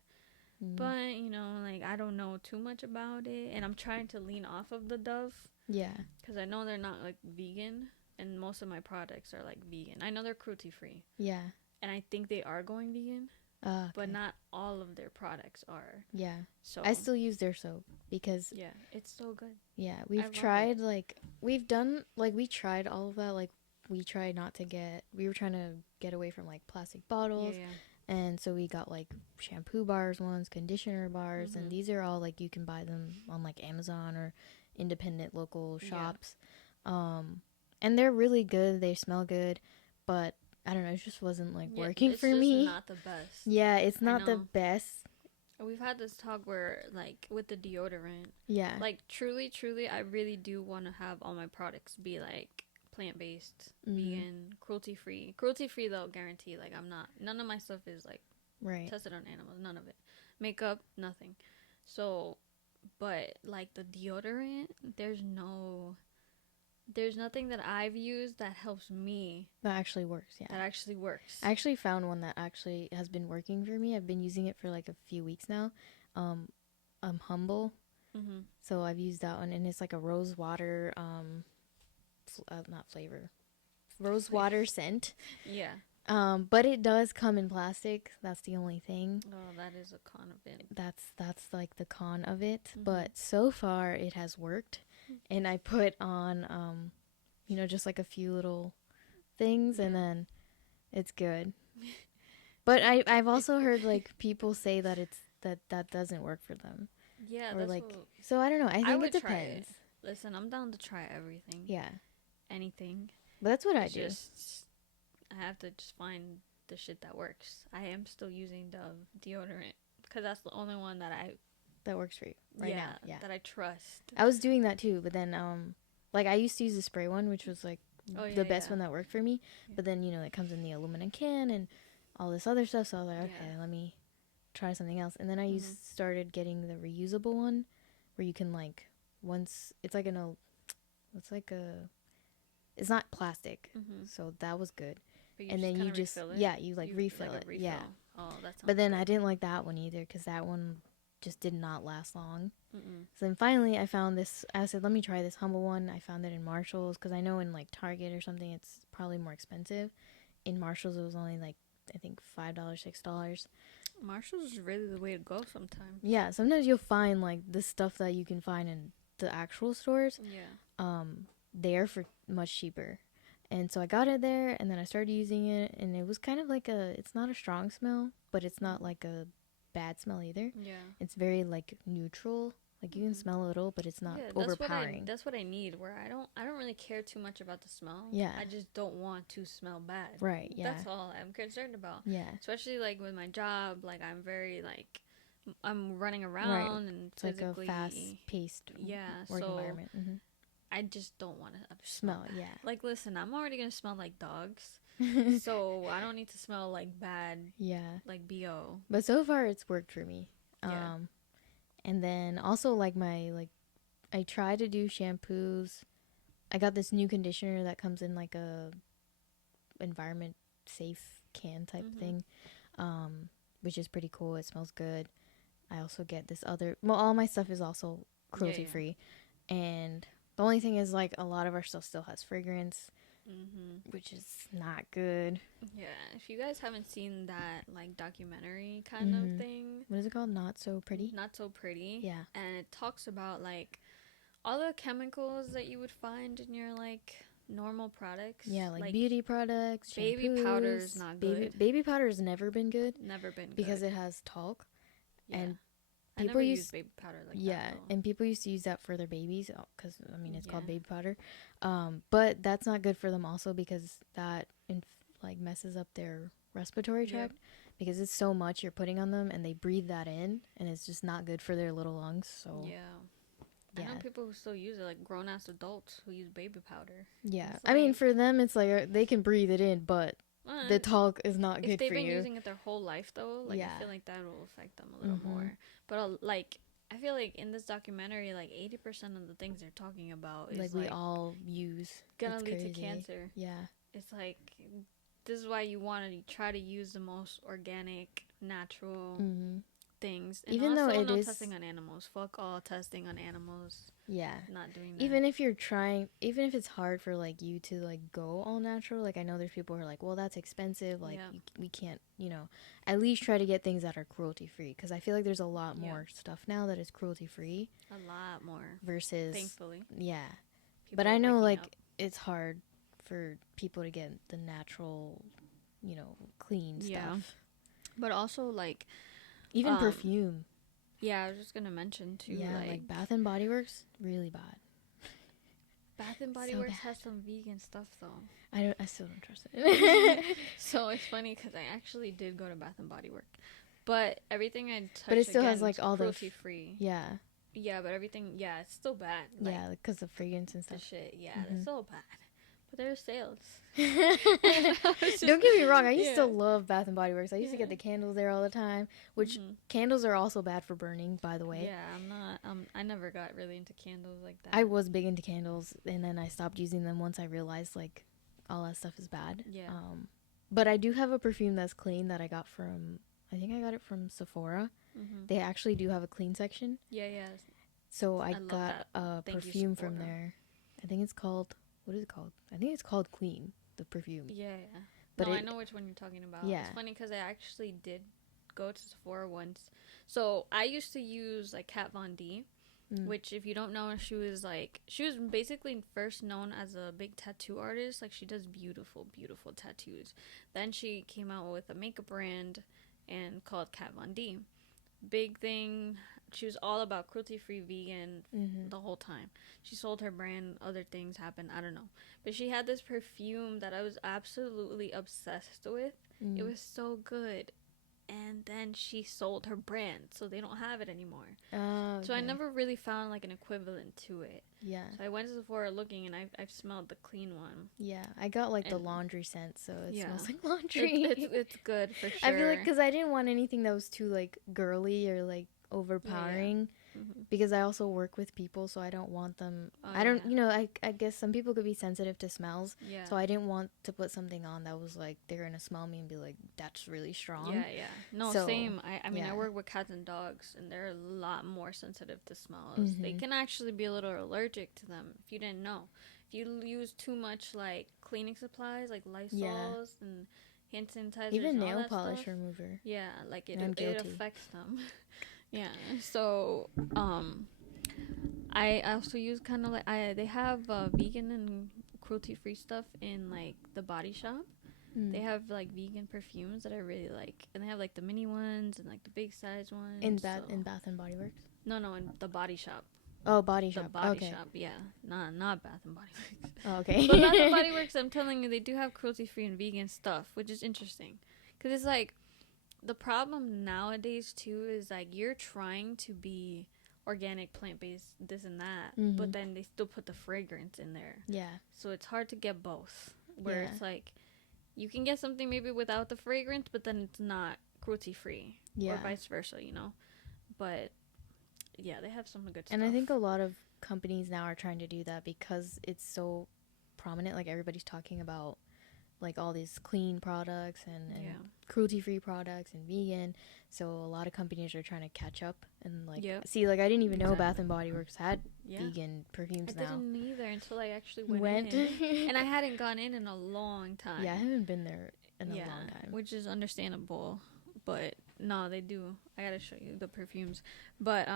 But, you know, like, I don't know too much about it. And I'm trying to lean off of the Dove. Yeah. Because I know they're not, like, vegan. And most of my products are, like, vegan. I know they're cruelty-free. Yeah. And I think they are going vegan. Okay. But not all of their products are. Yeah. So I still use their soap because... Yeah, it's so good. Yeah, we've tried, like... We've done... Like, we tried all of that. Like, we tried not to get... We were trying to get away from, like, plastic bottles. Yeah. And so we got, like, shampoo bars ones, conditioner bars, and these are all, like, you can buy them on, like, Amazon or independent local shops. Yeah. And they're really good. They smell good. But, I don't know, it just wasn't, like, working for me. It's just not the best. Yeah, it's not the best. We've had this talk where, like, with the deodorant. Yeah. Like, truly, I really do want to have all my products be, like, plant-based, vegan, cruelty-free. Cruelty-free, though, guarantee. Like, I'm not... None of my stuff is, like, tested on animals. None of it. Makeup, nothing. So, but, like, the deodorant, there's nothing that I've used that helps me. That actually works, yeah. That actually works. I actually found one that actually has been working for me. I've been using it for, like, a few weeks now. Humble. So I've used that one, and it's, like, a rose water, not flavor, rose water scent. Yeah. But it does come in plastic. That's the only thing. Oh, that is a con of it. That's like the con of it. But so far it has worked, and I put on you know, just like a few little things, and then it's good. But I've also heard like people say that it's that doesn't work for them. Yeah, or that's like so I don't know. I think it depends. Listen, I'm down to try everything. Yeah. Anything. But that's what I do. I have to just find the shit that works. I am still using Dove deodorant because that's the only one that works for you right now. Yeah, that I trust. I was doing that too, but then like I used to use the spray one, which was like the best one that worked for me. Yeah. But then, you know, it comes in the aluminum can and all this other stuff, so I was like, okay, let me try something else. And then I started getting the reusable one where you can like once it's like it's not plastic, so that was good. And then you just you like refill it. Refill. Yeah. Oh, that's. But then I didn't like that one either because that one just did not last long. So then finally I found this. I said, let me try this Humble one. I found it in Marshalls because I know in like Target or something it's probably more expensive. In Marshalls it was only like I think $5, $6. Marshalls is really the way to go sometimes. Yeah, sometimes you'll find like the stuff that you can find in the actual stores. Yeah. There for much cheaper. And so I got it there, and then I started using it, and it was kind of like it's not a strong smell, but it's not like a bad smell either. Yeah. It's very like neutral. Like you can smell a little, but it's not overpowering. That's what I need, where I don't really care too much about the smell. Yeah. I just don't want to smell bad. Right, yeah. That's all I'm concerned about. Yeah. Especially like with my job, like I'm very like I'm running around and it's physically like a fast-paced work environment. I just don't want to smell. Yeah. Like, listen, I'm already going to smell like dogs. So I don't need to smell like bad, Yeah. like BO. But so far it's worked for me. Yeah. And then also like I try to do shampoos. I got this new conditioner that comes in like a environment safe can type thing. Which is pretty cool. It smells good. I also get this other, well, all my stuff is also cruelty free. And the only thing is like a lot of our stuff still has fragrance, which is not good. Yeah, if you guys haven't seen that like documentary kind of thing, what is it called? Not So Pretty? Not So Pretty. Yeah. And it talks about like all the chemicals that you would find in your like normal products. Yeah, like beauty products, baby shampoos. powder is not good. Baby powder has never been good. Never been good. Because it has talc. Yeah. And I never used baby powder like that. Yeah, and people used to use that for their babies because, I mean, it's called baby powder. But that's not good for them also because that like messes up their respiratory tract because it's so much you're putting on them and they breathe that in and it's just not good for their little lungs. So I know people who still use it, like grown-ass adults who use baby powder. Yeah, I mean, for them, it's like they can breathe it in, but the talc is not good for you. If they've been using it their whole life, though, like I feel like that will affect them a little more. But like, I feel like in this documentary, like 80% of the things they're talking about is like we all use gonna lead to cancer. Yeah, it's like this is why you want to try to use the most organic, natural things. And even also, though it no is testing on animals. Fuck all testing on animals. Yeah, not doing that. Even if you're trying, even if it's hard for like you to like go all natural, like I know there's people who are like, well, that's expensive, like we can't, at least try to get things that are cruelty free because I feel like there's a lot more stuff now that is cruelty free. A lot more versus, thankfully. Yeah, but I know like it's hard for people to get the natural, clean stuff. But also like even perfume. Yeah, I was just gonna mention too. Yeah, like Bath and Body Works, really bad. Bath and Body Works has some vegan stuff though. I still don't trust it. So it's funny because I actually did go to Bath and Body Works, but everything I touched, but it still has like all the cruelty free. Yeah. Yeah, but everything, it's still bad. Like, yeah, because of fragrance and stuff. The shit, it's still bad. But there's sales. Don't get me wrong. I used to love Bath and Body Works. I used to get the candles there all the time, which candles are also bad for burning, by the way. Yeah, I'm not. I never got really into candles like that. I was big into candles, and then I stopped using them once I realized like all that stuff is bad. Yeah. But I do have a perfume that's clean that I got from. I think I got it from Sephora. They actually do have a clean section. Yeah. So I got a perfume from there. I think it's called. What is it called? I think it's called Clean, the perfume. Yeah. But I know which one you're talking about. Yeah. It's funny because I actually did go to Sephora once. So I used to use like Kat Von D, which if you don't know, she was basically first known as a big tattoo artist. Like she does beautiful, beautiful tattoos. Then she came out with a makeup brand and called Kat Von D. Big thing. She was all about cruelty-free vegan the whole time. She sold her brand. Other things happened. I don't know. But she had this perfume that I was absolutely obsessed with. It was so good. And then she sold her brand. So they don't have it anymore. Okay. So I never really found like an equivalent to it. Yeah. So I went to Sephora looking and I've smelled the clean one. Yeah. I got like the laundry scent. So it smells like laundry. It's good for sure. I feel like because I didn't want anything that was too like girly or like overpowering because I also work with people, so I don't want them I guess some people could be sensitive to smells, so I didn't want to put something on that was like they're gonna smell me and be like, that's really strong. Same. I mean I work with cats and dogs and they're a lot more sensitive to smells. They can actually be a little allergic to them if you didn't know. If you use too much like cleaning supplies like Lysols and hand sanitizer, even nail polish remover, like it affects them. Yeah, so I also use kind of like they have vegan and cruelty free stuff in like the Body Shop. They have like vegan perfumes that I really like, and they have like the mini ones and like the big size ones. In Bath and Body Works? No, in the Body Shop. Oh, Body Shop. The Body Shop, yeah, not Bath and Body Works. Oh, okay. But Bath and Body Works, I'm telling you, they do have cruelty free and vegan stuff, which is interesting, because it's like. The problem nowadays too is like you're trying to be organic, plant-based, this and that, but then they still put the fragrance in there. Yeah. So it's hard to get both. Where it's like you can get something maybe without the fragrance, but then it's not cruelty free, or vice versa, you know. But yeah, they have some good stuff. And I think a lot of companies now are trying to do that because it's so prominent. Like everybody's talking about like all these clean products and cruelty free products and vegan. So a lot of companies are trying to catch up and like see, like I didn't even know Bath and Body Works had vegan perfumes now. I didn't either until I actually went in. And I hadn't gone in a long time. Yeah, I haven't been there in a long time. Which is understandable. But no, they do. I gotta show you the perfumes. But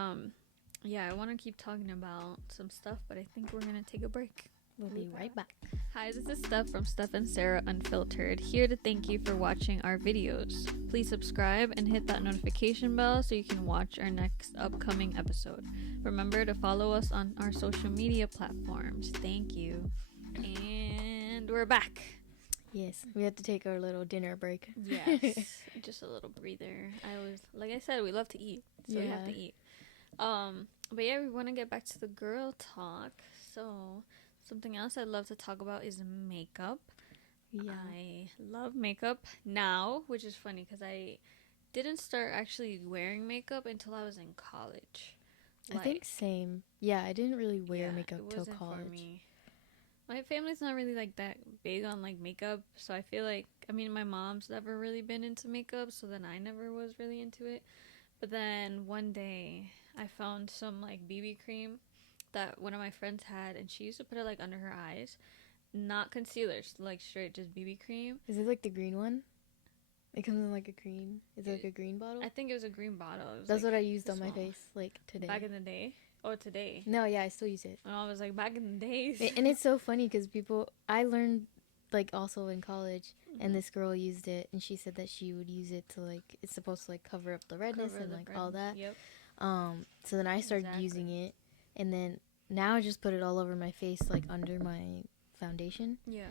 yeah, I want to keep talking about some stuff, but I think we're gonna take a break. We'll be right back. Hi, this is Steph from Steph and Sarah Unfiltered, here to thank you for watching our videos. Please subscribe and hit that notification bell so you can watch our next upcoming episode. Remember to follow us on our social media platforms. Thank you. And we're back. Yes, we had to take our little dinner break. Yes, just a little breather. Like I said, we love to eat, so we have to eat. But yeah, we want to get back to the girl talk. So something else I'd love to talk about is makeup. Yeah. I love makeup now, which is funny because I didn't start actually wearing makeup until I was in college. I think same. Yeah, I didn't really wear makeup till college. For me. My family's not really like that big on like makeup, so I feel like, I mean, my mom's never really been into makeup, so then I never was really into it. But then one day I found some like BB cream that one of my friends had, and she used to put it like under her eyes, not concealer, like straight just BB cream. Is it like the green one? It comes in like a green. Is it like a green bottle? I think it was a green bottle. That's like what I used on my face like today. Back in the day. Oh, today. No, yeah, I still use it. And I was like, back in the days. And it's so funny because I learned like also in college, and this girl used it, and she said that she would use it to like, it's supposed to like cover up the redness and like all that. Yep. So then I started using it, and then now I just put it all over my face like under my foundation. Yeah.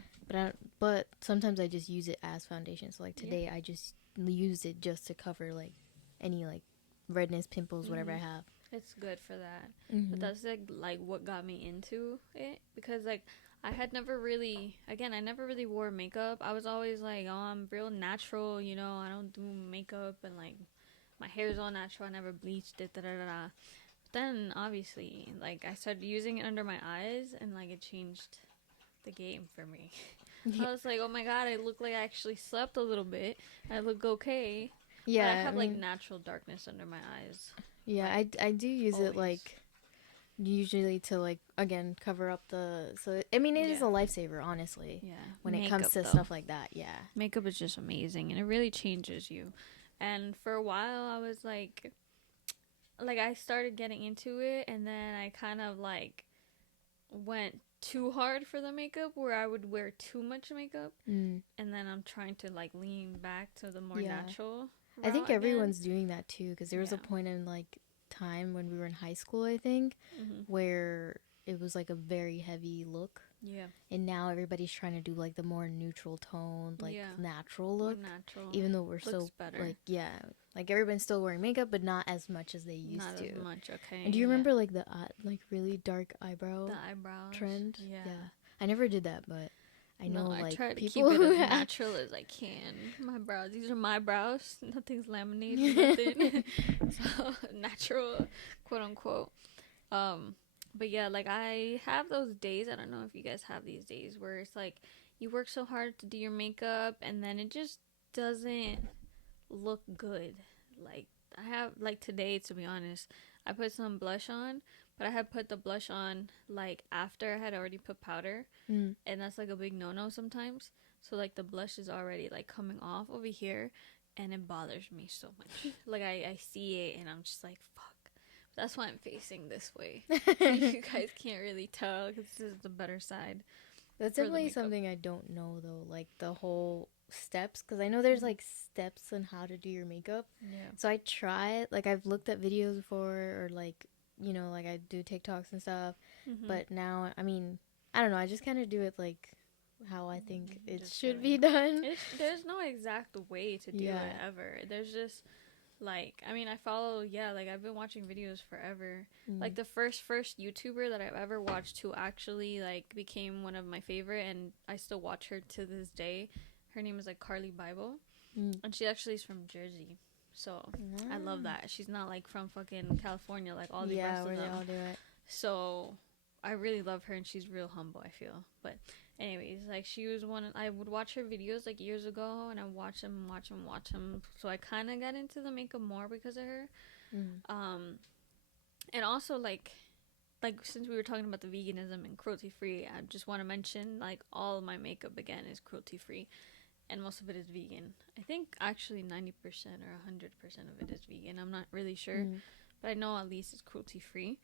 But sometimes I just use it as foundation. So like today I just used it just to cover like any like redness, pimples, whatever I have. It's good for that. But that's like what got me into it, because like I never really wore makeup. I was always like, oh, I'm real natural, you know, I don't do makeup, and like my hair's all natural, I never bleached it, da da da da. But then obviously like I started using it under my eyes, and like it changed the game for me. I was like, oh my god, I look like I actually slept a little bit, I look okay. Yeah, but I have like natural darkness under my eyes. Yeah, like, I do use it like usually to like, again, cover up the, so I mean it is a lifesaver, honestly. Yeah. When makeup, it comes to stuff like that, makeup is just amazing, and it really changes you. And for a while I was like I started getting into it, and then I kind of like went too hard for the makeup, where I would wear too much makeup, and then I'm trying to like lean back to the more natural. I think everyone's doing that too, because there was a point in like time when we were in high school, I think, where it was like a very heavy look. Yeah. And now everybody's trying to do like the more neutral tone, like natural look. Even though we're still better. Like everyone's still wearing makeup, but not as much as they used to. Not as much, okay. And do you remember like the like really dark eyebrows trend? Yeah. I never did that, but I know like I try to keep it as natural as I can. My brows, these are my brows. Nothing's laminated, nothing. So natural, quote unquote. But yeah, like I have those days, I don't know if you guys have these days, where it's like you work so hard to do your makeup, and then it just doesn't look good. Like I have, like today, to be honest, I put some blush on, but I had put the blush on like after I had already put powder, and that's like a big no-no sometimes. So like the blush is already like coming off over here, and it bothers me so much. Like I see it and I'm just like, fuck. That's why I'm facing this way. So you guys can't really tell, because this is the better side. That's definitely something I don't know though, like the whole steps, because I know there's like steps on how to do your makeup. Yeah. So I try it, like I've looked at videos before, or like, you know, like I do TikToks and stuff. But now, I mean, I don't know, I just kind of do it like how I think it should be done. There's no exact way to do it ever. There's just like, I mean, I follow, like I've been watching videos forever. Like the first YouTuber that I've ever watched who actually like became one of my favorite, and I still watch her to this day. Her name is like Carly Bible, Mm. and she actually is from Jersey. So I love that. She's not like from fucking California like all the rest of where them. they all do it. So I really love her, and she's real humble, I feel. But anyways, like she was one I would watch her videos like years ago, and I watch them. So I kind of got into the makeup more because of her. Mm. And also like since we were talking about the veganism and cruelty free, I just want to mention like all of my makeup again is cruelty free, and most of it is vegan. I think actually 90% or 100% of it is vegan. I'm not really sure, but I know at least it's cruelty free.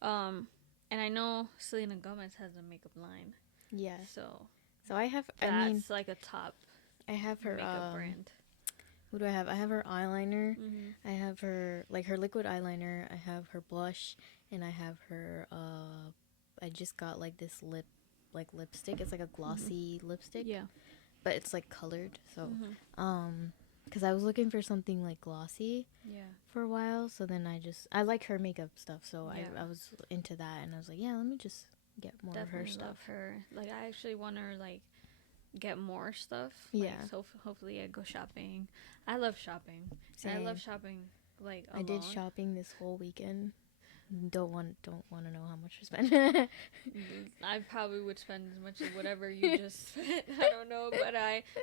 And I know Selena Gomez has a makeup line. Yeah. So I have. that's like a top. I have her makeup brand. What do I have? I have her eyeliner. I have her her liquid eyeliner. I have her blush, and I have her. I just got like this lipstick. It's like a glossy lipstick. Yeah. But it's like colored. So, because I was looking for something like glossy. Yeah. For a while, so then I like her makeup stuff. So Yeah. I was into that, and I was like, yeah, let me just get more Definitely of her stuff. love her. Like I actually want to like get more stuff. Yeah. Like, so hopefully I go shopping. I love shopping. I love shopping like alone. I did shopping this whole weekend. Don't want to know how much I spent. I probably would spend as much as whatever you just spent. I don't know, but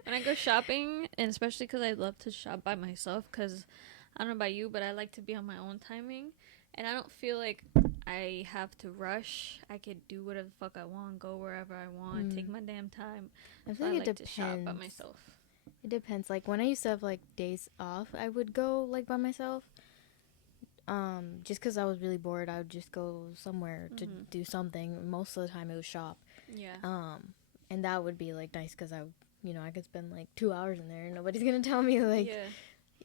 when I go shopping, and especially because I love to shop by myself, because I don't know about you, but I like to be on my own timing, and I don't feel like I have to rush. I could do whatever the fuck I want, go wherever I want, take my damn time. I feel like it to shop by myself. It depends. Like when I used to have like days off, I would go like by myself. Just because I was really bored, I would just go somewhere to do something. Most of the time, it was shop. Yeah. And that would be like nice because I could spend like 2 hours in there and nobody's gonna tell me like,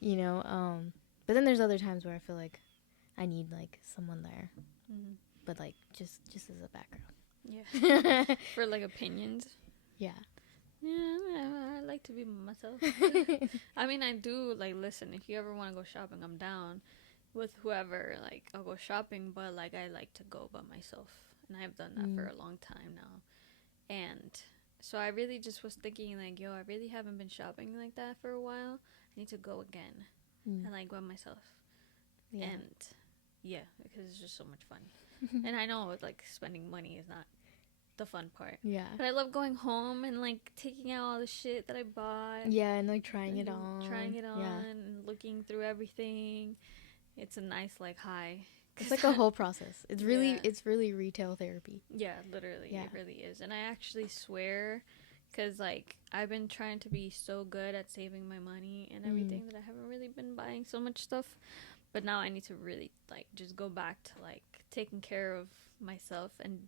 But then there's other times where I feel like I need like someone there, but like just as a background. Yeah. For like opinions. Yeah. Yeah, I like to be myself. I mean, I do like listen. If you ever want to go shopping, I'm down. With whoever, like I'll go shopping, but like I like to go by myself, and I've done that for a long time now. And so I really just was thinking like, yo, I really haven't been shopping like that for a while. I need to go again and like by myself. Yeah. And yeah, because it's just so much fun. And I know like spending money is not the fun part. Yeah. But I love going home and like taking out all the shit that I bought. Yeah, and like trying it on. Yeah. And looking through everything. It's a nice like high. It's like a whole process. It's really retail therapy. Yeah, literally. Yeah. It really is. And I actually swear, because like I've been trying to be so good at saving my money and everything that I haven't really been buying so much stuff. But now I need to really like just go back to like taking care of myself and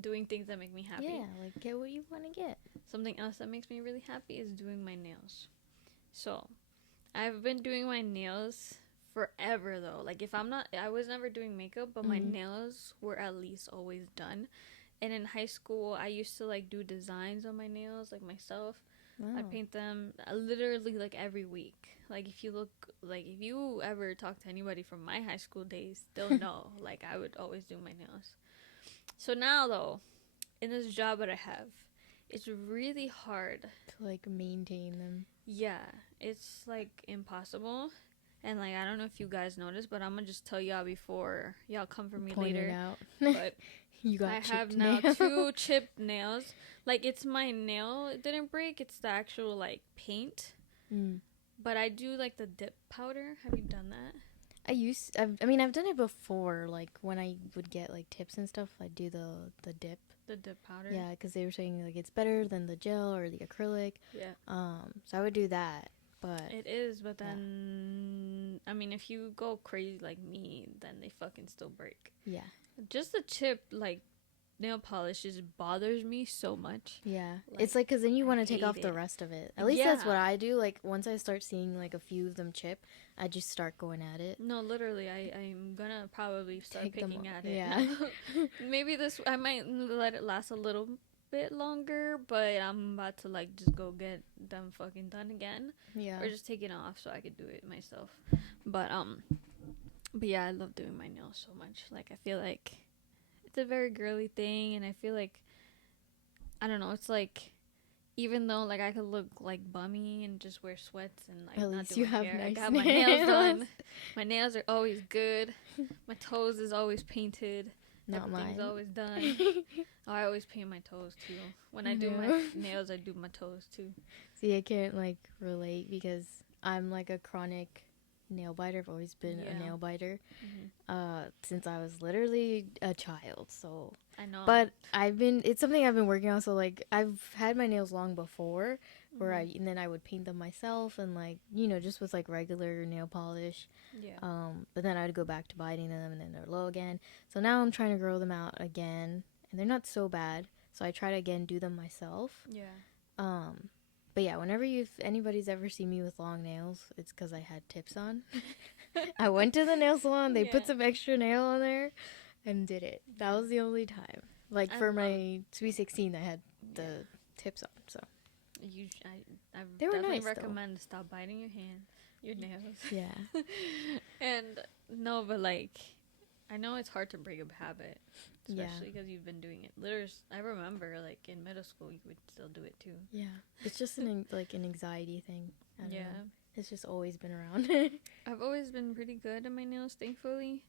doing things that make me happy. Yeah, like get what you want to get. Something else that makes me really happy is doing my nails. So I've been doing my nails forever though. Like I was never doing makeup, but my nails were at least always done. And in high school I used to like do designs on my nails like myself. I paint them literally like every week. Like if you ever talk to anybody from my high school days, they'll know like I would always do my nails. So now though, in this job that I have, it's really hard to like maintain them. Yeah, it's like impossible. And like I don't know if you guys noticed, but I'm gonna just tell y'all before y'all come for me Point later. It out. But I have now 2 chipped nails. Like it's my nail, it didn't break. It's the actual like paint. But I do like the dip powder. Have you done that? I've done it before. Like when I would get like tips and stuff, I do the dip. The dip powder. Yeah, because they were saying like it's better than the gel or the acrylic. Yeah. So I would do that. But it is, but then I mean, if you go crazy like me, then they fucking still break. Yeah. Just the chip like nail polish just bothers me so much. Yeah. It's like because then you want to take off the rest of it. At least that's what I do. Like once I start seeing like a few of them chip, I just start going at it. No, literally, I'm gonna probably start picking at it. Yeah. Maybe I might let it last a little bit longer, but I'm about to like just go get them fucking done again. Yeah. Or just take it off so I could do it myself. But yeah, I love doing my nails so much. Like I feel like it's a very girly thing, and I feel like I don't know, it's like even though like I could look like bummy and just wear sweats and like At not least do you my have hair, I nice got my nails done. My nails are always good. My toes is always painted. Not Everything's mine. always done. Oh, I always paint my toes too. When I do my nails, I do my toes too. See, I can't like relate because I'm like a chronic nail biter. I've always been a nail biter since I was literally a child. So I know. but it's something I've been working on. So like I've had my nails long before, where and then I would paint them myself and like just with like regular nail polish. Yeah. But then I'd go back to biting them and then they're low again. So now I'm trying to grow them out again, and they're not so bad. So I try to again do them myself. Yeah. But yeah, whenever if anybody's ever seen me with long nails, it's because I had tips on. I went to the nail salon. They put some extra nail on there, and did it. That was the only time. Like for my Sweet 16, I had the tips on. So I they were definitely nice, recommend stop biting your hand, your nails. Yeah. And no, but like, I know it's hard to break a habit, especially because you've been doing it. Literally, I remember like in middle school, you would still do it too. Yeah, it's just an anxiety thing. I don't know. It's just always been around. I've always been pretty good at my nails, thankfully.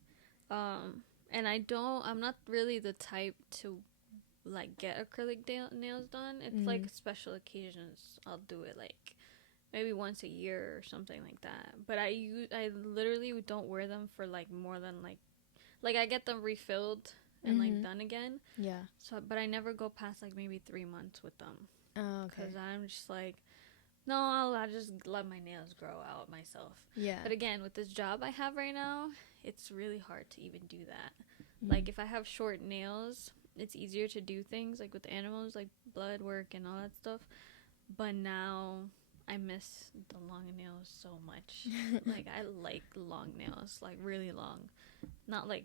And I'm not really the type to like get acrylic nails done. It's like special occasions I'll do it, like maybe once a year or something like that. But I literally don't wear them for like more than like I get them refilled and like done again. Yeah. So but I never go past like maybe 3 months with them. Oh, okay. Because I'm just like, no, I'll just let my nails grow out myself. Yeah. But again, with this job I have right now, it's really hard to even do that. Like if I have short nails, it's easier to do things like with animals, like blood work and all that stuff. But now I miss the long nails so much. Like I like long nails, like really long, not like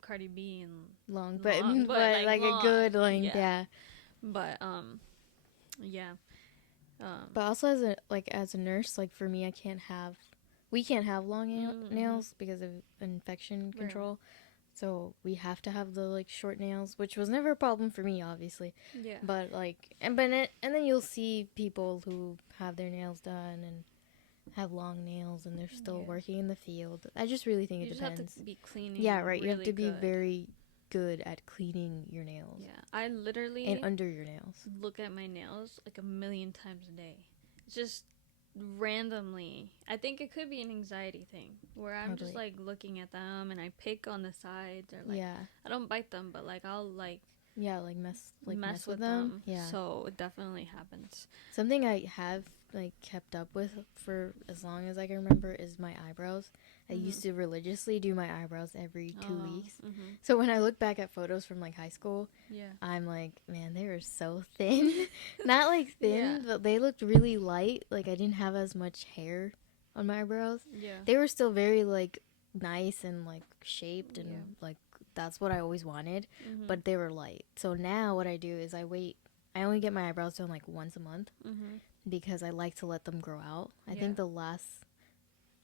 Cardi B and long, but like long. a good length, yeah. But yeah. But also as a nurse, like for me, we can't have long nails because of infection control. Right. So we have to have the like short nails, which was never a problem for me, obviously. Yeah. But like, and then you'll see people who have their nails done and have long nails, and they're still working in the field. I just really think it depends. You just have to be cleaning. Yeah, right. Really you have to be very good at cleaning your nails. Yeah, I literally and under your nails look at my nails like a million times a day. It's just randomly. I think it could be an anxiety thing where I'm just like looking at them and I pick on the sides or like I don't bite them, but like I'll like mess with them. Yeah. So it definitely happens. Something I have like kept up with for as long as I can remember is my eyebrows. I used to religiously do my eyebrows every 2 weeks. So when I look back at photos from like high school, I'm like, man, they were so thin. Not like thin, but they looked really light. Like I didn't have as much hair on my eyebrows. Yeah. They were still very like nice and like shaped and like that's what I always wanted, but they were light. So now what I do is I only get my eyebrows done like once a month because I like to let them grow out. I think the last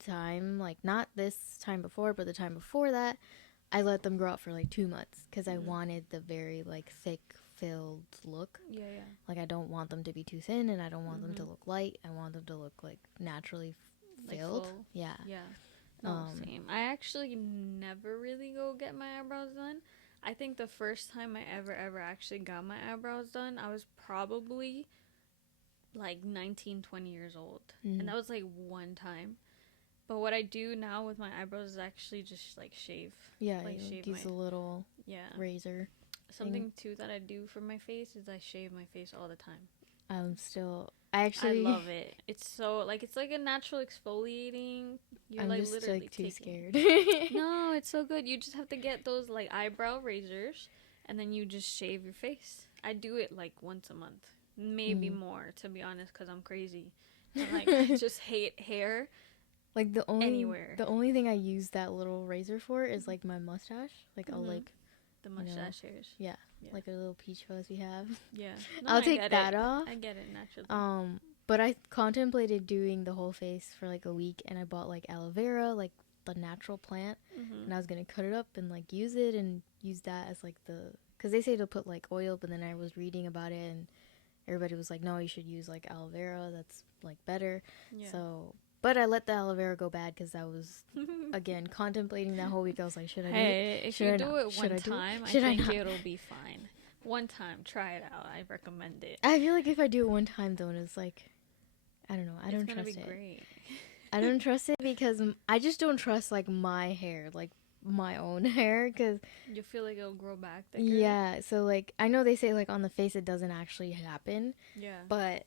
time, like not this time before, but the time before that, I let them grow out for like 2 months because I wanted the very like thick filled look. Yeah. Like I don't want them to be too thin and I don't want them to look light. I want them to look like naturally filled. Like yeah. No, same. I actually never really go get my eyebrows done. I think the first time I ever actually got my eyebrows done, I was probably like 19, 20 years old. And that was like one time. But what I do now with my eyebrows is actually just like shave. Yeah, like use a little razor. Something too that I do for my face is I shave my face all the time. I love it. It's so like it's like a natural exfoliating. You're I'm like just literally like too scared. No, it's so good. You just have to get those like eyebrow razors, and then you just shave your face. I do it like once a month, maybe more to be honest, because I'm crazy. And, like I just hate hair. Like the only thing I use that little razor for is like my mustache. Like I'll like the mustache hairs. Yeah, like a little peach fuzz we have. Yeah, no, I'll take that off. I get it naturally. But I contemplated doing the whole face for like a week, and I bought like aloe vera, like the natural plant, and I was gonna cut it up and like use it and use that as like because they say to put like oil, but then I was reading about it and everybody was like, no, you should use like aloe vera. That's like better. Yeah. So, but I let the aloe vera go bad because I was again contemplating that whole week. I was like, should I do it? Hey, if Should you I do not? it Should one I do it? time, I Should I think not? it'll be fine. One time, try it out. I recommend it. I feel like if I do it one time though, and it's like, I don't know. I don't It's gonna trust be it. great. I don't trust it because I just don't trust like my hair, like my own hair, because You feel like it'll grow back thicker? yeah. So like I know they say like on the face it doesn't actually happen, Yeah. but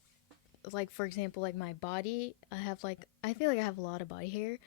like for example like my body, I feel like I have a lot of body hair.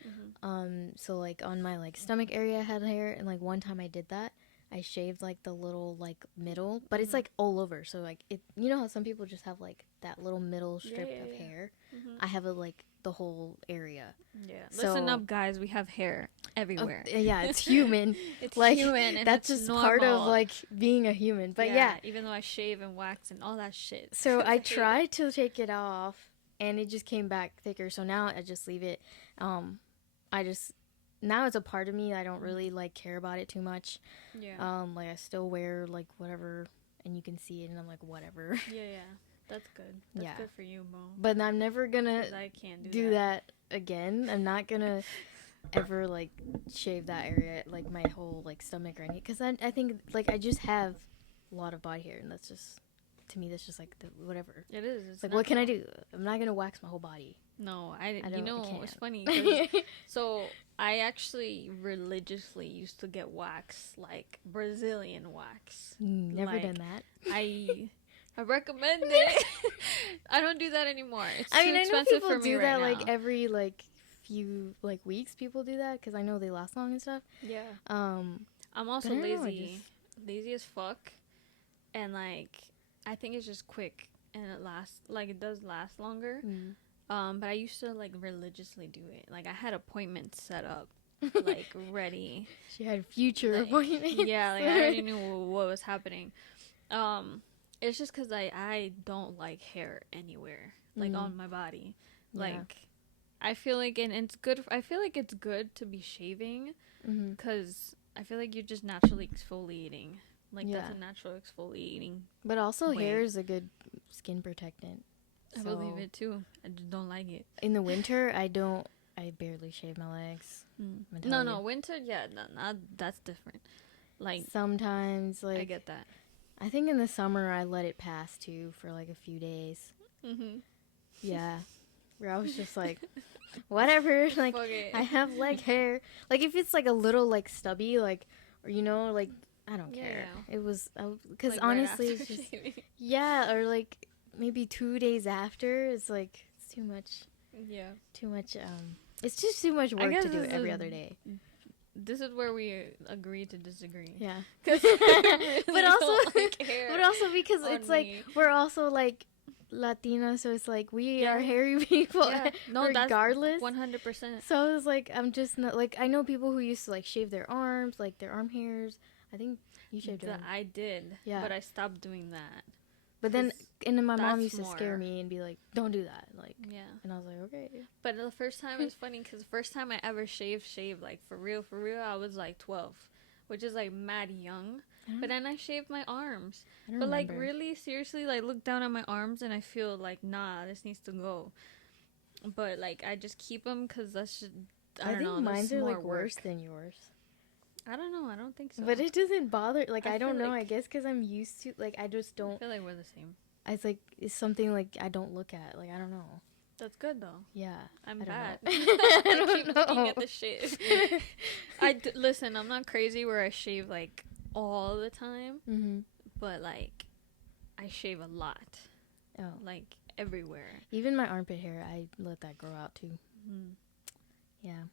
So like on my like stomach area I had hair, and like one time I did that. I shaved like the little like middle, but it's like all over. So like it, you know how some people just have like that little middle strip of hair. I have it like the whole area. Yeah. So- Listen up, guys. We have hair everywhere. Yeah, it's human. It's like human, and that's it's just normal. part of like being a human. But yeah, Even though I shave and wax and all that shit. so I hate it. tried to take it off, and it just came back thicker. So now I just leave it. I just now it's a part of me. I don't really like care about it too much. Yeah. Like I still wear like whatever, and you can see it, and I'm like whatever. Yeah. That's good. That's Yeah. good for you, Mo. But I'm never gonna 'Cause I can't do that again. I'm not gonna ever like shave that area, like my whole like stomach or anything, because I think like I just have a lot of body hair, and that's just, to me, that's just like whatever. It is. It's Like what can I natural. do? I'm not gonna wax my whole body. No, I you don't- know, I can't. it's funny. 'Cause so I actually religiously used to get wax, like Brazilian wax. Never Like, done that. I recommend it. I don't do that anymore. It's too I mean, I know expensive people for me do right that now. like every like few like weeks. People do that because I know they last long and stuff. Yeah. Um, I'm also but I don't know, I lazy. Lazy as fuck. And like I think it's just quick and it does last longer. But I used to like religiously do it. Like I had appointments set up, like ready. she had future Like, appointments. Yeah, like I already knew what was happening. It's just because I don't like hair anywhere, like on my body. Yeah. Like I feel like, and it's good. I feel like it's good to be shaving because I feel like you're just naturally exfoliating. Like Yeah. that's a natural exfoliating. But also, Wait. hair is a good skin protectant. I believe it too. I just don't like it. In the winter, I barely shave my legs. I'm gonna tell No, you. winter, yeah, not that's different. Like Sometimes, like I get that. I think in the summer I let it pass too for like a few days. Yeah, where I was just like, whatever. Like Fuck it. I have leg hair. Like if it's like a little like stubby, like, or you know, like I don't care. Yeah. It was because Like, right honestly, after it's just shaving. yeah, or like maybe 2 days after. It's like it's too much. Yeah. Too much. It's just too much work guess to do this it every is- other day. This is where we agree to disagree. Yeah. But But also because it's like we're also like Latina, so it's like we are hairy people No, regardless. that's 100%. So I was like, I'm just not like, I know people who used to like shave their arms, like their arm hairs. I think you shaved your arm. I did. Yeah. But I stopped doing that. But then, 'cause and then my mom that's used to scare more- me and be like, don't do that. Like, Yeah. and I was like, okay. But the first time it's funny because the first time I ever shaved like for real, I was like 12, which is like mad young. But then I shaved my arms. I don't But like remember. really, seriously, like look down at my arms and I feel like nah, this needs to go. But like I just keep them because that's just I don't think know. mine that's are more like worse work. than yours. I don't know. I don't think so. But it doesn't bother. Like, I I don't feel know. I like- guess because I'm used to, like, I just I don't. feel like we're the same. It's like, it's something like I don't look at. Like, I don't know. That's good though. Yeah. I'm I don't bad. know. I I keep don't looking know. at the shit. Listen, I'm not crazy where I shave like all the time, Mm-hmm. but like I shave a lot, Oh. like everywhere. Even my armpit hair, I let that grow out too. Yeah,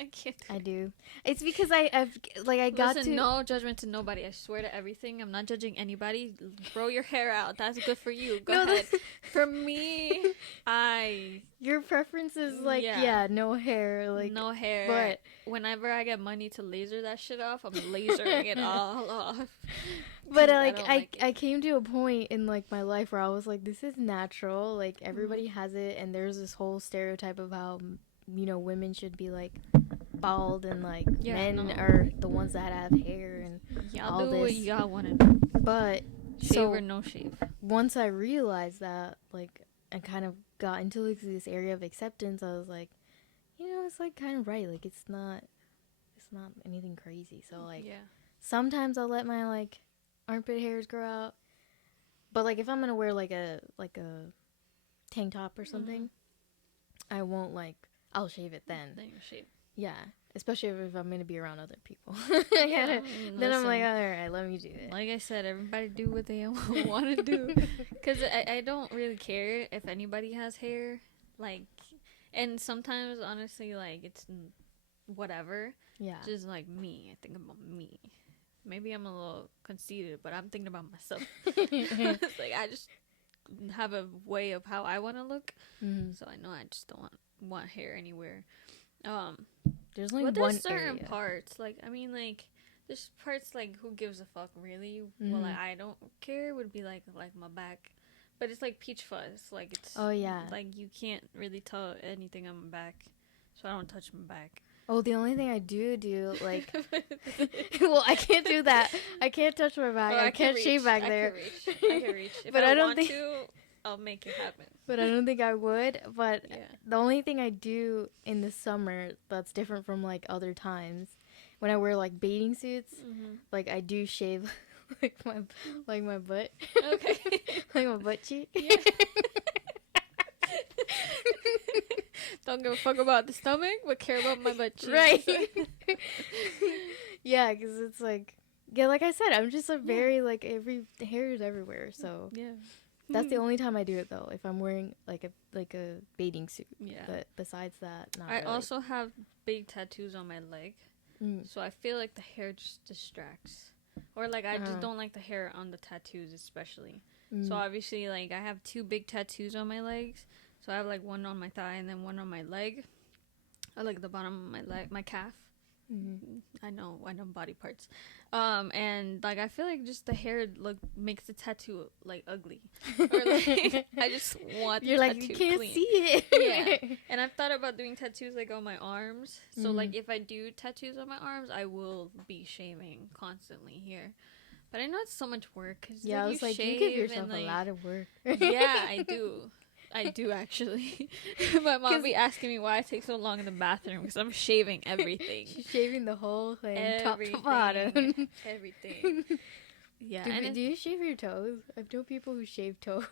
I can't. I do. It's because I've like I got Listen, to. no judgment to nobody. I swear to everything. I'm not judging anybody. Grow your hair out. That's good for you. Go No, ahead. For me, I Your preference is like Yeah. no hair, like no hair. but whenever I get money to laser that shit off, I'm lasering it all off. but 'Cause like don't like it. I came to a point in like my life where I was like, this is natural. Like everybody has it, and there's this whole stereotype of how women should be like bald, and like Yeah, men no. are the ones that have hair, and Y'all all do what this. y'all want to do. but Shave or no shave. Once I realized that, like, I kind of got into like this area of acceptance, I was like, it's like kind of right. Like, it's not anything crazy. So like, sometimes I'll let my like armpit hairs grow out. But like, if I'm gonna wear like a tank top or something, I won't like. I'll shave it then. Then you shave. Yeah, especially if I'm gonna be around other people. Yeah, then I'm like, all right, let me do it. Like I said, everybody do what they want to do. Because I don't really care if anybody has hair. Like, and sometimes, honestly, like, it's whatever. Yeah. Just like me. I think about me. Maybe I'm a little conceited, but I'm thinking about myself. It's like, I just have a way of how I want to look. Mm-hmm. So I know I just don't want hair anywhere. There's only but one there's certain area. parts, like, I mean, like, there's parts, like, who gives a fuck, really? Mm-hmm. Well, like, I don't care, would be, like my back. But it's, like, peach fuzz. Like, it's... Oh, yeah. Like, you can't really tell anything on my back. So I don't touch my back. Oh, the only thing I do, like... well, I can't do that. I can't touch my back. I can't shave back there. I can reach. If but I don't want think... to, I'll make it happen. But I don't think I would. But the only thing I do in the summer that's different from, like, other times, when I wear, like, bathing suits, like, I do shave, like, my butt. Okay. Like, my butt cheek. Yeah. Don't give a fuck about the stomach, but care about my butt cheeks. Right. Yeah, because it's, like... Yeah, like I said, I'm just a very, like, every hair is everywhere, so... Yeah. That's the only time I do it, though, if I'm wearing, like a bathing suit. Yeah. But besides that, not I really. also have big tattoos on my leg, so I feel like the hair just distracts. Or, like, I just don't like the hair on the tattoos, especially. So, obviously, like, I have 2 big tattoos on my legs. So, I have, like, one on my thigh and then one on my leg. Or, like, the bottom of my leg, my calf. I know body parts. And like I feel like just the hair makes the tattoo like ugly. Or like I just want You're the like tattoo you can't clean. see it. Yeah. And I've thought about doing tattoos like on my arms. So like if I do tattoos on my arms, I will be shaving constantly here. But I know it's so much work. Cause, yeah, like, I was like, you give yourself a lot of work. Yeah, I do. I do, actually. My mom be asking me why I take so long in the bathroom because I'm shaving everything. She's shaving the whole thing, everything, top to bottom. Everything. Yeah. Do you shave your toes? I've known people who shave toes.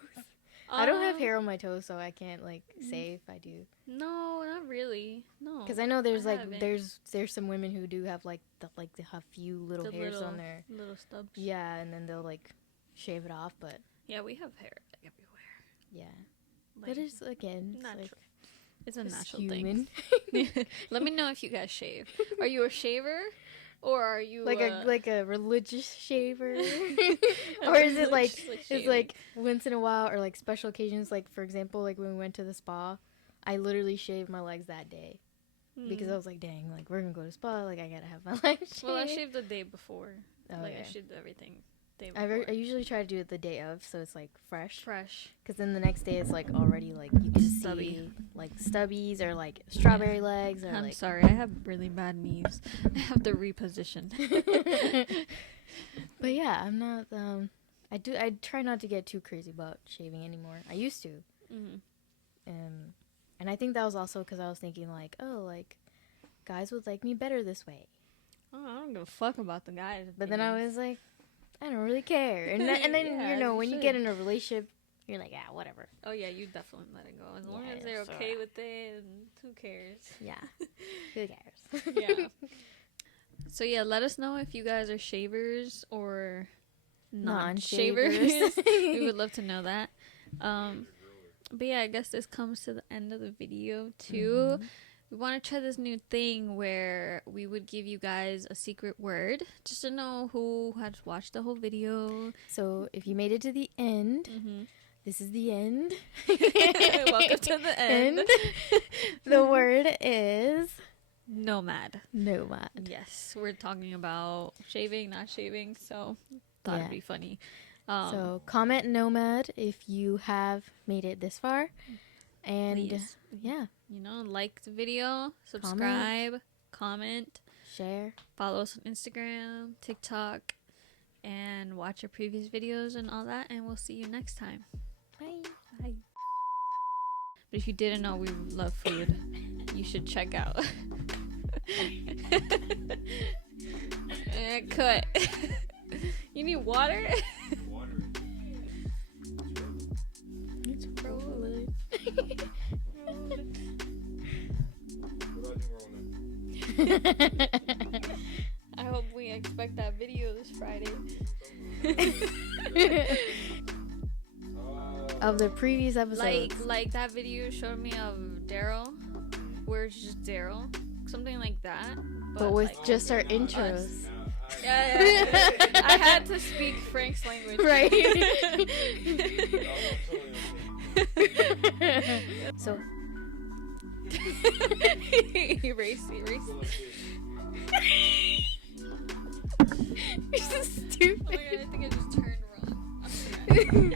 I don't have hair on my toes, so I can't like say if I do. No, not really. No. Because I know there's there's some women who do have like the have few little hairs on their little stubs. Yeah, and then they'll like shave it off, but yeah, we have hair everywhere. Yeah. Like, but it's again natural. like, it's a natural human. thing. Let me know if you guys shave. Are you a shaver, or are you like a religious shaver, or is it like it's like once in a while or like special occasions? Like for example, like when we went to the spa, I literally shaved my legs that day because I was like, dang, like we're gonna go to the spa, like I gotta have my legs shaved. Well, I shaved the day before. Oh, like yeah. I shaved everything. I usually try to do it the day of, so it's like fresh. Because then the next day it's like already like you can see like stubbies or like strawberry legs. Or I'm sorry, I have really bad knees. I have to reposition. But yeah, I'm not. I try not to get too crazy about shaving anymore. I used to. And I think that was also because I was thinking like, oh, like guys would like me better this way. Oh, I don't give a fuck about the guys. But then I was like, I don't really care. And then when you get in a relationship, you're like, yeah, whatever. Oh yeah, you definitely let it go as long as they're okay with it. And who cares? Yeah, who cares? Yeah. So yeah, let us know if you guys are shavers or non-shavers. We would love to know that. But yeah, I guess this comes to the end of the video too. We want to try this new thing where we would give you guys a secret word just to know who has watched the whole video. So if you made it to the end, this is the end. Welcome to the end. The word is nomad. Nomad. Yes, we're talking about shaving, not shaving, so thought it'd be funny. So comment nomad if you have made it this far. And please. Yeah, like the video, subscribe, comment, share, follow us on Instagram, TikTok, and watch our previous videos and all that. And we'll see you next time. Bye. Bye. But if you didn't know we love food, you should check out. Cut. You need water? It's rolling. I hope we expect that video this Friday. Of the previous episodes. Like that video showed me of Daryl, where it's just Daryl, something like that. But with like, just our intros. Us. Yeah. I had to speak Frank's language. Right. So. Erase. You're so stupid. Oh my god, I think I just turned wrong.